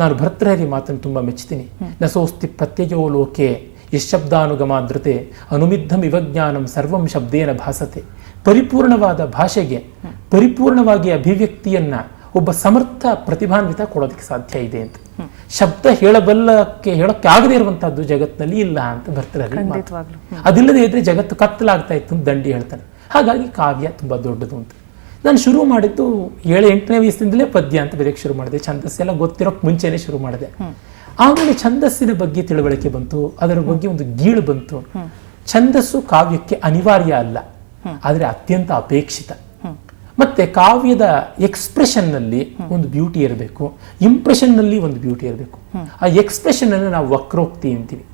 ನಾನು ಭರ್ತೃಹರಿ ಮಾತನ್ನು ತುಂಬ ಮೆಚ್ಚುತ್ತೀನಿ. ನಸೋಸ್ತಿ ಪ್ರತ್ಯಯೋ ಲೋಕೆ ಯಶಬ್ದಾನುಗಮಾದೃತೆ ಅನುಮಿದ್ಧಂ ವಿವಜ್ಞಾನಂ ಸರ್ವಂ ಶಬ್ದೇನ ಭಾಸತೆ. ಪರಿಪೂರ್ಣವಾದ ಭಾಷೆಗೆ ಪರಿಪೂರ್ಣವಾಗಿ ಅಭಿವ್ಯಕ್ತಿಯನ್ನ ಒಬ್ಬ ಸಮರ್ಥ ಪ್ರತಿಭಾನ್ವಿತ ಕೊಡೋದಕ್ಕೆ ಸಾಧ್ಯ ಇದೆ ಅಂತ. ಶಬ್ದ ಹೇಳಕ್ಕೆ ಆಗದೇ ಇರುವಂತಹದ್ದು ಜಗತ್ತಿನಲ್ಲಿ ಇಲ್ಲ ಅಂತ ಭರ್ತೃಹರಿ ಮಾತು. ಅದಿಲ್ಲದೆ ಇದ್ರೆ ಜಗತ್ತು ಕತ್ತಲಾಗ್ತಾ ಇತ್ತು ಅಂತ ದಂಡಿ ಹೇಳ್ತಾನೆ. ಹಾಗಾಗಿ ಕಾವ್ಯ ತುಂಬಾ ದೊಡ್ಡದು ಅಂತ. ನಾನು ಶುರು ಮಾಡಿದ್ದು 7-8ನೇ ವಯಸ್ಸಿನಿಂದಲೇ ಪದ್ಯ ಅಂತ ಬರೆಯಕ್ಕೆ ಶುರು ಮಾಡಿದೆ. ಛಂದಸ್ಸೆಲ್ಲ ಗೊತ್ತಿರೋಕ್ಕೆ ಮುಂಚೆನೆ ಶುರು ಮಾಡಿದೆ. ಆಮೇಲೆ ಛಂದಸ್ಸಿನ ಬಗ್ಗೆ ತಿಳುವಳಿಕೆ ಬಂತು, ಅದರ ಬಗ್ಗೆ ಒಂದು ಗೀಳು ಬಂತು. ಛಂದಸ್ಸು ಕಾವ್ಯಕ್ಕೆ ಅನಿವಾರ್ಯ ಅಲ್ಲ, ಆದರೆ ಅತ್ಯಂತ ಅಪೇಕ್ಷಿತ. ಮತ್ತೆ ಕಾವ್ಯದ ಎಕ್ಸ್ಪ್ರೆಷನ್ ನಲ್ಲಿ ಒಂದು ಬ್ಯೂಟಿ ಇರಬೇಕು, ಇಂಪ್ರೆಷನ್ ನಲ್ಲಿ ಒಂದು ಬ್ಯೂಟಿ ಇರಬೇಕು. ಆ ಎಕ್ಸ್ಪ್ರೆಷನ್ ಅನ್ನು ನಾವು ವಕ್ರೋಕ್ತಿ ಅಂತೀವಿ,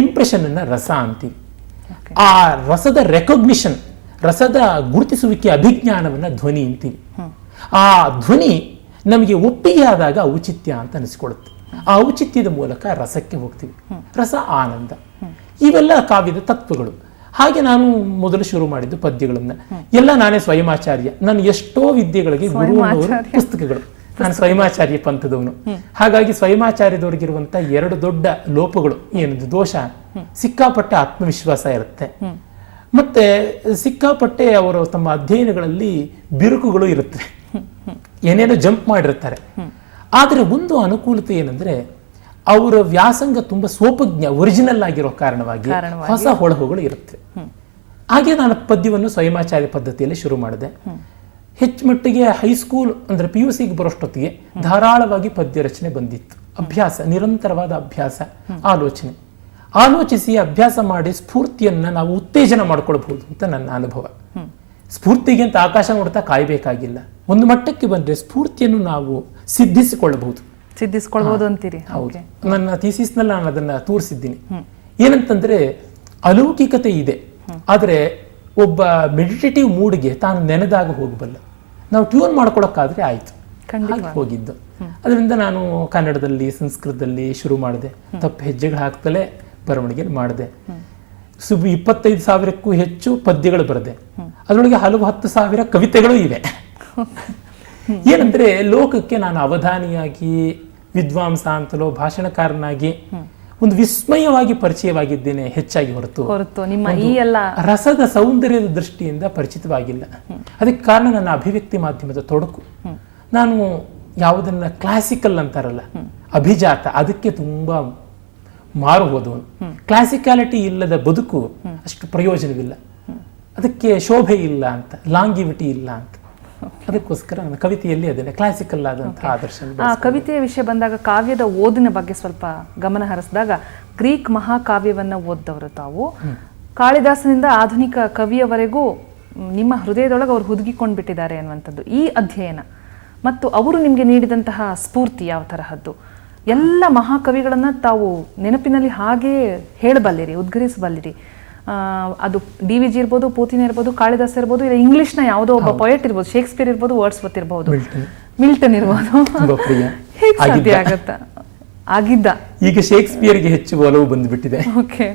ಇಂಪ್ರೆಷನ್ ಅನ್ನ ರಸ ಅಂತೀವಿ. ಆ ರಸದ ರೆಕಗ್ನಿಷನ್, ರಸದ ಗುರುತಿಸುವಿಕೆ, ಅಭಿಜ್ಞಾನವನ್ನ ಧ್ವನಿ ಅಂತೀವಿ. ಆ ಧ್ವನಿ ನಮಗೆ ಒಪ್ಪಿಗೆ ಆದಾಗ ಔಚಿತ್ಯ ಅಂತ ಅನಿಸ್ಕೊಳ್ಳುತ್ತೆ. ಆ ಔಚಿತ್ಯದ ಮೂಲಕ ರಸಕ್ಕೆ ಹೋಗ್ತೀವಿ. ರಸ ಆನಂದ, ಇವೆಲ್ಲ ಕಾವ್ಯದ ತತ್ವಗಳು. ಹಾಗೆ ನಾನು ಮೊದಲು ಶುರು ಮಾಡಿದ್ದು ಪದ್ಯಗಳನ್ನ ಎಲ್ಲ ನಾನೇ ಸ್ವಯಮಾಚಾರ್ಯ. ನಾನು ಎಷ್ಟೋ ವಿದ್ಯೆಗಳಿಗೆ ಗುರುವವರು ಪುಸ್ತಕಗಳು. ನಾನು ಸ್ವಯಮಾಚಾರ್ಯ ಪಂಥದವನು. ಹಾಗಾಗಿ ಸ್ವಯಮಾಚಾರ್ಯದವ್ರಿಗಿರುವಂತ 2 ದೊಡ್ಡ ಲೋಪಗಳು ಏನದು, ದೋಷ, ಸಿಕ್ಕಾಪಟ್ಟೆ ಆತ್ಮವಿಶ್ವಾಸ ಇರುತ್ತೆ, ಮತ್ತೆ ಸಿಕ್ಕಾಪಟ್ಟೆ ಅವರು ತಮ್ಮ ಅಧ್ಯಯನಗಳಲ್ಲಿ ಬಿರುಕುಗಳು ಇರುತ್ತೆ, ಏನೇನೋ ಜಂಪ್ ಮಾಡಿರ್ತಾರೆ. ಆದರೆ ಒಂದು ಅನುಕೂಲತೆ ಏನಂದ್ರೆ ಅವರ ವ್ಯಾಸಂಗ ತುಂಬಾ ಸ್ವೋಪಜ್ಞ, ಒರಿಜಿನಲ್ ಆಗಿರೋ ಕಾರಣವಾಗಿ ಹೊಸ ಹೊಳಹುಗಳು ಇರುತ್ತೆ. ಹಾಗೆ ನಾನು ಪದ್ಯವನ್ನು ಸ್ವಯಮಾಚಾರ್ಯ ಪದ್ಧತಿಯಲ್ಲಿ ಶುರು ಮಾಡಿದೆ. ಹೆಚ್ಚು ಮಟ್ಟಿಗೆ ಹೈಸ್ಕೂಲ್ ಅಂದ್ರೆ PUCಗೆ ಬರೋಷ್ಟೊತ್ತಿಗೆ ಧಾರಾಳವಾಗಿ ಪದ್ಯ ರಚನೆ ಬಂದಿತ್ತು. ಅಭ್ಯಾಸ, ನಿರಂತರವಾದ ಅಭ್ಯಾಸ, ಆಲೋಚನೆ, ಆಲೋಚಿಸಿ ಅಭ್ಯಾಸ ಮಾಡಿ ಸ್ಫೂರ್ತಿಯನ್ನ ನಾವು ಉತ್ತೇಜನ ಮಾಡ್ಕೊಳ್ಬಹುದು ಅಂತ ನನ್ನ ಅನುಭವ. ಸ್ಫೂರ್ತಿಗೆ ಅಂತ ಆಕಾಶ ನೋಡ್ತಾ ಕಾಯಬೇಕಾಗಿಲ್ಲ. ಒಂದು ಮಟ್ಟಕ್ಕೆ ಬಂದ್ರೆ ಸ್ಫೂರ್ತಿಯನ್ನು ನಾವು ಸಿದ್ಧಿಸಿಕೊಳ್ಳಬಹುದು ಅಂತೀರಿ. ಹೌದು, ನನ್ನ ಥೀಸಿಸ್ನಲ್ಲಿ ನಾನು ಅದನ್ನ ತೋರಿಸಿದ್ದೀನಿ. ಏನಂತಂದ್ರೆ ಅಲೌಕಿಕತೆ ಇದೆ, ಆದ್ರೆ ಒಬ್ಬ ಮೆಡಿಟೇಟಿವ್ ಮೂಡ್ಗೆ ತಾನು ನೆನೆದಾಗ ಹೋಗಬಲ್ಲ. ನಾವು ಟ್ಯೂನ್ ಮಾಡ್ಕೊಳಕ್ಕಾದ್ರೆ ಆಯ್ತು, ಹೋಗಿದ್ದು. ಅದರಿಂದ ನಾನು ಕನ್ನಡದಲ್ಲಿ, ಸಂಸ್ಕೃತದಲ್ಲಿ ಶುರು ಮಾಡಿದೆ. ತಪ್ಪು ಹೆಜ್ಜೆಗಳು ಹಾಕ್ತಲೇ ಬರವಣಿಗೆ ಮಾಡಿದೆ. 25,000ಕ್ಕೂ ಹೆಚ್ಚು ಪದ್ಯಗಳು ಬರೆದೆ. ಅದರೊಳಗೆ ಹಲವು 10,000 ಕವಿತೆಗಳು ಇವೆ. ಏನಂದ್ರೆ ಲೋಕಕ್ಕೆ ನಾನು ಅವಧಾನಿಯಾಗಿ, ವಿದ್ವಾಂಸ ಅಂತಲೋ ಭಾಷಣಕಾರನಾಗಿ ಒಂದು ವಿಸ್ಮಯವಾಗಿ ಪರಿಚಯವಾಗಿದ್ದೇನೆ ಹೆಚ್ಚಾಗಿ, ಹೊರತು ನಿಮ್ಮ ಈ ಎಲ್ಲ ರಸದ ಸೌಂದರ್ಯದ ದೃಷ್ಟಿಯಿಂದ ಪರಿಚಿತವಾಗಿಲ್ಲ. ಅದಕ್ಕೆ ಕಾರಣ ನನ್ನ ಅಭಿವ್ಯಕ್ತಿ ಮಾಧ್ಯಮದ ತೊಡಕು. ನಾನು ಯಾವುದನ್ನ ಕ್ಲಾಸಿಕಲ್ ಅಂತಾರಲ್ಲ, ಅಭಿಜಾತ, ಅದಕ್ಕೆ ತುಂಬಾ ಮಾರು ಹೋದವನು. ಕ್ಲಾಸಿಕ್ಯಾಲಿಟಿ ಇಲ್ಲದ ಬದುಕು ಅಷ್ಟು ಪ್ರಯೋಜನವಿಲ್ಲ, ಅದಕ್ಕೆ ಶೋಭೆ ಇಲ್ಲ ಅಂತ, ಲಾಂಗಿವಿಟಿ ಇಲ್ಲ ಅಂತ. ಅದಕ್ಕೋಸ್ಕರ ನನ್ನ ಕವಿತೆಯಲ್ಲಿ ಅದನ್ನೇ ಕ್ಲಾಸಿಕಲ್ ಆದಂತಹ ಆದರ್ಶ. ಕವಿತೆಯ ವಿಷಯ ಬಂದಾಗ ಕಾವ್ಯದ ಓದಿನ ಬಗ್ಗೆ ಸ್ವಲ್ಪ ಗಮನ ಹರಿಸಿದಾಗ, ಗ್ರೀಕ್ ಮಹಾಕಾವ್ಯವನ್ನ ಓದ್ದವರು ತಾವು. ಕಾಳಿದಾಸನಿಂದ ಆಧುನಿಕ ಕವಿಯವರೆಗೂ ನಿಮ್ಮ ಹೃದಯದೊಳಗೆ ಅವರು ಹುದುಗಿಕೊಂಡು ಬಿಟ್ಟಿದ್ದಾರೆ ಅನ್ನುವಂಥದ್ದು ಈ ಅಧ್ಯಯನ ಮತ್ತು ಅವರು ನಿಮಗೆ ನೀಡಿದಂತಹ ಸ್ಫೂರ್ತಿ ಯಾವ ತರಹದ್ದು? ಎಲ್ಲ ಮಹಾಕವಿಗಳನ್ನ ತಾವು ನೆನಪಿನಲ್ಲಿ ಹಾಗೇ ಹೇಳಬಲ್ಲಿರಿ, ಉದ್ಗರಿಸಬಲ್ಲಿರಿ. ಅದು DVG ಇರ್ಬೋದು, ಪೂತಿನ ಇರ್ಬೋದು, ಕಾಳಿದಾಸ ಇರ್ಬೋದು, ಇಲ್ಲ ಇಂಗ್ಲಿಷ್ನ ಯಾವುದೋ ಒಬ್ಬ ಪೊಯೆಟ್ ಇರ್ಬೋದು, ಶೇಕ್ಸ್ಪಿಯರ್ ಇರ್ಬೋದು, ವರ್ಡ್ಸ್ವರ್ತ್ ಇರ್ಬೋದು, ಮಿಲ್ಟನ್ ಇರ್ಬೋದು. ಹೇಗೆ ಸಾಧ್ಯ ಆಗತ್ತ? ಆಗಿದ್ದ. ಈಗ ಶೇಕ್ಸ್ಪಿಯರ್ಗೆ ಹೆಚ್ಚು ಒಲವು ಬಂದುಬಿಟ್ಟಿದೆ. ಓಕೆ.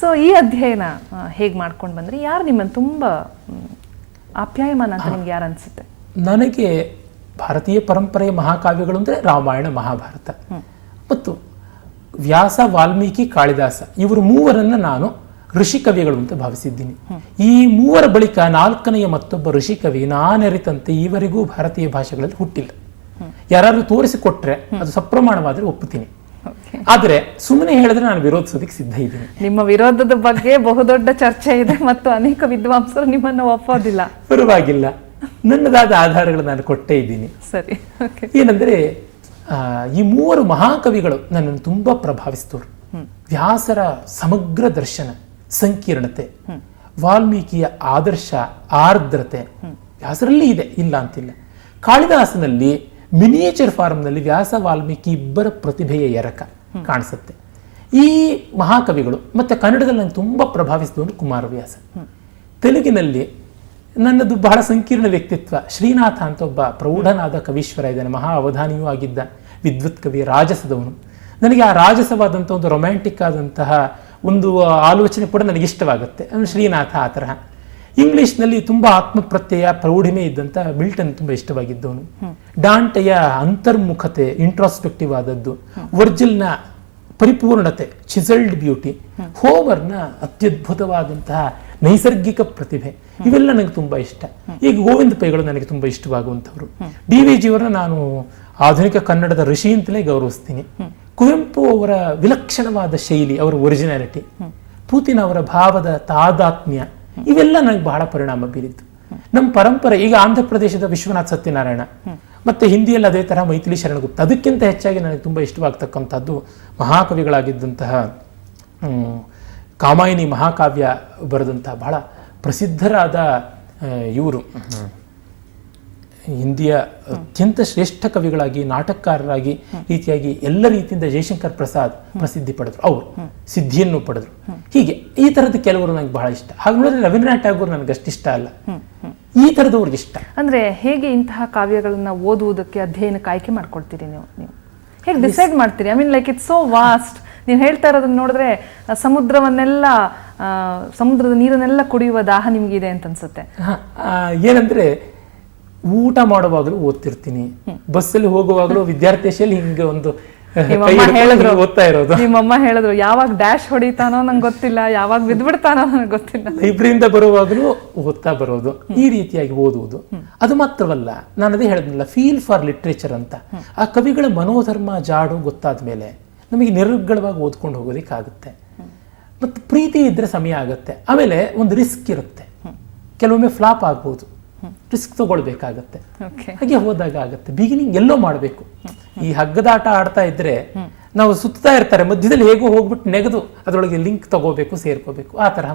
ಸೊ ಈ ಅಧ್ಯಯನ ಹೇಗೆ ಮಾಡ್ಕೊಂಡು ಬಂದ್ರಿ? ಯಾರು ನಿಮ್ಮನ್ನು ತುಂಬಾ ಆಪ್ಯಾಯಮಾನ ಅಂತ ನಿಮ್ಗೆ ಯಾರು ಅನ್ಸುತ್ತೆ? ನನಗೆ ಭಾರತೀಯ ಪರಂಪರೆಯ ಮಹಾಕಾವ್ಯಗಳು ಅಂದ್ರೆ ರಾಮಾಯಣ, ಮಹಾಭಾರತ ಮತ್ತು ವ್ಯಾಸ, ವಾಲ್ಮೀಕಿ, ಕಾಳಿದಾಸ, ಇವರು ಮೂವರನ್ನ ನಾನು ಋಷಿ ಕವಿಗಳು ಅಂತ ಭಾವಿಸಿದ್ದೀನಿ. ಈ ಮೂವರ ಬಳಿಕ 4ನೆಯ ಮತ್ತೊಬ್ಬ ಋಷಿ ಕವಿ ನಾನೆರಿತಂತೆ ಈವರೆಗೂ ಭಾರತೀಯ ಭಾಷೆಗಳಲ್ಲಿ ಹುಟ್ಟಿಲ್ಲ. ಯಾರಾದ್ರೂ ತೋರಿಸಿಕೊಟ್ರೆ ಅದು ಸಪ್ರಮಾಣವಾದ್ರೆ ಒಪ್ಪುತ್ತೀನಿ, ಆದ್ರೆ ಸುಮ್ಮನೆ ಹೇಳಿದ್ರೆ ನಾನು ವಿರೋಧಿಸೋದಕ್ಕೆ ಸಿದ್ಧ ಇದ್ದೀನಿ. ನಿಮ್ಮ ವಿರೋಧದ ಬಗ್ಗೆ ಬಹುದೊಡ್ಡ ಚರ್ಚೆ ಇದೆ ಮತ್ತು ಅನೇಕ ವಿದ್ವಾಂಸರು ನಿಮ್ಮನ್ನು ಒಪ್ಪೋದಿಲ್ಲ. ಪರವಾಗಿಲ್ಲ, ನನ್ನದಾದ ಆಧಾರಗಳು ನಾನು ಕೊಟ್ಟೇ ಇದ್ದೀನಿ. ಸರಿ. ಏನಂದ್ರೆ ಈ ಮೂವರು ಮಹಾಕವಿಗಳು ನನ್ನನ್ನು ತುಂಬಾ ಪ್ರಭಾವಿಸಿದವರು. ವ್ಯಾಸರ ಸಮಗ್ರ ದರ್ಶನ, ಸಂಕೀರ್ಣತೆ, ವಾಲ್ಮೀಕಿಯ ಆದರ್ಶ, ಆರ್ದ್ರತೆ ವ್ಯಾಸರಲ್ಲಿ ಇದೆ, ಇಲ್ಲ ಅಂತಿಲ್ಲ. ಕಾಳಿದಾಸನಲ್ಲಿ ಮಿನಿಯೇಚರ್ ಫಾರ್ಮ್ನಲ್ಲಿ ವ್ಯಾಸ ವಾಲ್ಮೀಕಿ ಇಬ್ಬರ ಪ್ರತಿಭೆಯ ಎರಕ ಕಾಣಿಸುತ್ತೆ. ಈ ಮಹಾಕವಿಗಳು ಮತ್ತೆ ಕನ್ನಡದಲ್ಲಿ ನಂಗೆ ತುಂಬಾ ಪ್ರಭಾವಿಸಿದವನು ಕುಮಾರವ್ಯಾಸ. ತೆಲುಗಿನಲ್ಲಿ ನನ್ನದು ಬಹಳ ಸಂಕೀರ್ಣ ವ್ಯಕ್ತಿತ್ವ. ಶ್ರೀನಾಥ ಅಂತ ಒಬ್ಬ ಪ್ರೌಢನಾದ ಕವೀಶ್ವರ ಇದ್ದಾನೆ, ಮಹಾ ಅವಧಾನಿಯೂ ಆಗಿದ್ದ ವಿದ್ವತ್ ಕವಿ, ರಾಜಸದವನು. ನನಗೆ ಆ ರಾಜಸವಾದಂಥ ಒಂದು ರೊಮ್ಯಾಂಟಿಕ್ ಆದಂತಹ ಒಂದು ಆಲೋಚನೆ ಕೂಡ ನನಗೆ ಇಷ್ಟವಾಗುತ್ತೆ. ಶ್ರೀನಾಥ ಆ ತರಹ. ಇಂಗ್ಲಿಷ್ನಲ್ಲಿ ತುಂಬಾ ಆತ್ಮಪ್ರತ್ಯಯ, ಪ್ರೌಢಿಮೆ ಇದ್ದಂಥ ಮಿಲ್ಟನ್ ತುಂಬಾ ಇಷ್ಟವಾಗಿದ್ದವನು. ಡಾಂಟೆಯ ಅಂತರ್ಮುಖತೆ, ಇಂಟ್ರಾಸ್ಪೆಕ್ಟಿವ್ ಆದದ್ದು, ವರ್ಜಿಲ್ನ ಪರಿಪೂರ್ಣತೆ, ಚಿಸಲ್ಡ್ ಬ್ಯೂಟಿ, ಹೋಮರ್ನ ಅತ್ಯದ್ಭುತವಾದಂತಹ ನೈಸರ್ಗಿಕ ಪ್ರತಿಭೆ, ಇವೆಲ್ಲ ನನಗೆ ತುಂಬಾ ಇಷ್ಟ. ಈಗ ಗೋವಿಂದ ಪೈಗಳು ನನಗೆ ತುಂಬಾ ಇಷ್ಟವಾಗುವಂಥವ್ರು. ಡಿ ವಿ ಜಿಯವರನ್ನ ನಾನು ಆಧುನಿಕ ಕನ್ನಡದ ಋಷಿ ಅಂತಲೇ ಗೌರವಿಸ್ತೀನಿ. ಕುವೆಂಪು ಅವರ ವಿಲಕ್ಷಣವಾದ ಶೈಲಿ, ಅವರ ಒರಿಜಿನಾಲಿಟಿ, ಪೂತಿನ ಅವರ ಭಾವದ ತಾದಾತ್ಮ್ಯ, ಇವೆಲ್ಲ ನನಗೆ ಬಹಳ ಪರಿಣಾಮ ಬೀರಿತ್ತು. ನಮ್ಮ ಪರಂಪರೆ ಈಗ ಆಂಧ್ರ ಪ್ರದೇಶದ ವಿಶ್ವನಾಥ್ ಸತ್ಯನಾರಾಯಣ, ಮತ್ತೆ ಹಿಂದಿಯಲ್ಲಿ ಅದೇ ತರ ಮೈಥಿಲಿ ಶರಣಗುಪ್ತ. ಅದಕ್ಕಿಂತ ಹೆಚ್ಚಾಗಿ ನನಗೆ ತುಂಬಾ ಇಷ್ಟವಾಗ್ತಕ್ಕಂಥದ್ದು ಮಹಾಕವಿಗಳಾಗಿದ್ದಂತಹ ಕಾಮಾಯಿನಿ ಮಹಾಕಾವ್ಯ ಬರೆದಂತಹ ಬಹಳ ಪ್ರಸಿದ್ಧರಾದ ಇವರು ಹಿಂದಿಯ ಅತ್ಯಂತ ಶ್ರೇಷ್ಠ ಕವಿಗಳಾಗಿ, ನಾಟಕಕಾರರಾಗಿ ರೀತಿಯಾಗಿ ಎಲ್ಲ ರೀತಿಯಿಂದ ಜಯಶಂಕರ್ ಪ್ರಸಾದ್ ಪ್ರಸಿದ್ಧಿ ಪಡೆದ್ರು, ಅವರು ಸಿದ್ಧಿಯನ್ನು ಪಡೆದ್ರು. ಹೀಗೆ ಈ ತರದ ಕೆಲವರು ನನಗೆ ಬಹಳ ಇಷ್ಟ. ಹಾಗೆ ನೋಡಿದ್ರೆ ರವೀಂದ್ರನಾಥ್ ಟ್ಯಾಗೋರ್ ನನಗೆ ಅಷ್ಟಿಷ್ಟ ಅಲ್ಲ, ಈ ತರದವ್ರಿಗೆ ಇಷ್ಟ. ಅಂದ್ರೆ ಹೇಗೆ ಇಂತಹ ಕಾವ್ಯಗಳನ್ನ ಓದುವುದಕ್ಕೆ ಅಧ್ಯಯನಕ್ಕೆ ಆಯ್ಕೆ ಮಾಡ್ಕೊಳ್ತೀರಿ ನೀವು? ಹೇಗೆ ಡಿಸೈಡ್ ಮಾಡ್ತೀರಿ? I mean like it's so vast. ನೀವು ಹೇಳ್ತಾ ಇರೋದನ್ನ ನೋಡಿದ್ರೆ ಸಮುದ್ರವನ್ನೆಲ್ಲ, ಸಮುದ್ರದ ನೀರನ್ನೆಲ್ಲ ಕುಡಿಯುವ ದಾಹ ನಿಮ್ಗಿದೆ ಅಂತ ಅನ್ಸುತ್ತೆ. ಏನಂದ್ರೆ ಊಟ ಮಾಡುವಾಗಲೂ ಓದ್ತಿರ್ತೀನಿ, ಬಸ್ಸಲ್ಲಿ ಹೋಗುವಾಗಲೂ ವಿದ್ಯಾರ್ಥಿಯಲ್ಲಿ ಹಿಂಗೆ ಒಂದು ಓದ್ತಾ ಇರೋದು. ನಿಮ್ಮಮ್ಮ ಹೇಳಿದ್ರು ಯಾವಾಗ ಡ್ಯಾಶ್ ಹೊಡಿತಾನೋ ನಂಗೆ ಗೊತ್ತಿಲ್ಲ, ಯಾವಾಗ ಬಿದ್ಬಿಡ್ತಾನೋ ನಂಗೆ ಗೊತ್ತಿಲ್ಲ. ಲೈಬ್ರರಿಯಿಂದ ಬರುವಾಗಲೂ ಓದ್ತಾ ಬರೋದು, ಈ ರೀತಿಯಾಗಿ ಓದುವುದು. ಅದು ಮಾತ್ರವಲ್ಲ, ನಾನು ಅದೇ ಹೇಳಿದ್ನಲ್ಲ, ಫೀಲ್ ಫಾರ್ ಲಿಟ್ರೇಚರ್ ಅಂತ. ಆ ಕವಿಗಳ ಮನೋಧರ್ಮ, ಜಾಡು ಗೊತ್ತಾದ ಮೇಲೆ ನಮಗೆ ನಿರರ್ಗಳವಾಗಿ ಓದ್ಕೊಂಡು ಹೋಗೋದಕ್ಕಾಗುತ್ತೆ. ಮತ್ತು ಪ್ರೀತಿ ಇದ್ರೆ ಸಮಯ ಆಗುತ್ತೆ. ಆಮೇಲೆ ಒಂದು ರಿಸ್ಕ್ ಇರುತ್ತೆ, ಕೆಲವೊಮ್ಮೆ ಫ್ಲಾಪ್ ಆಗ್ಬೋದು, ರಿಸ್ಕ್ ತಗೊಳ್ಬೇಕಾಗತ್ತೆ. ಹಾಗೆ ಹೋದಾಗ ಆಗತ್ತೆ. ಬಿಗಿನಿಂಗ್ ಎಲ್ಲೋ ಮಾಡಬೇಕು. ಈ ಹಗ್ಗದಾಟ ಆಡ್ತಾ ಇದ್ರೆ ನಾವು ಸುತ್ತಾ ಇರ್ತಾರೆ, ಮಧ್ಯದಲ್ಲಿ ಹೇಗೋ ಹೋಗ್ಬಿಟ್ಟು ನೆಗೆದು ಅದರೊಳಗೆ ಲಿಂಕ್ ತಗೋಬೇಕು, ಸೇರ್ಕೋಬೇಕು, ಆ ತರಹ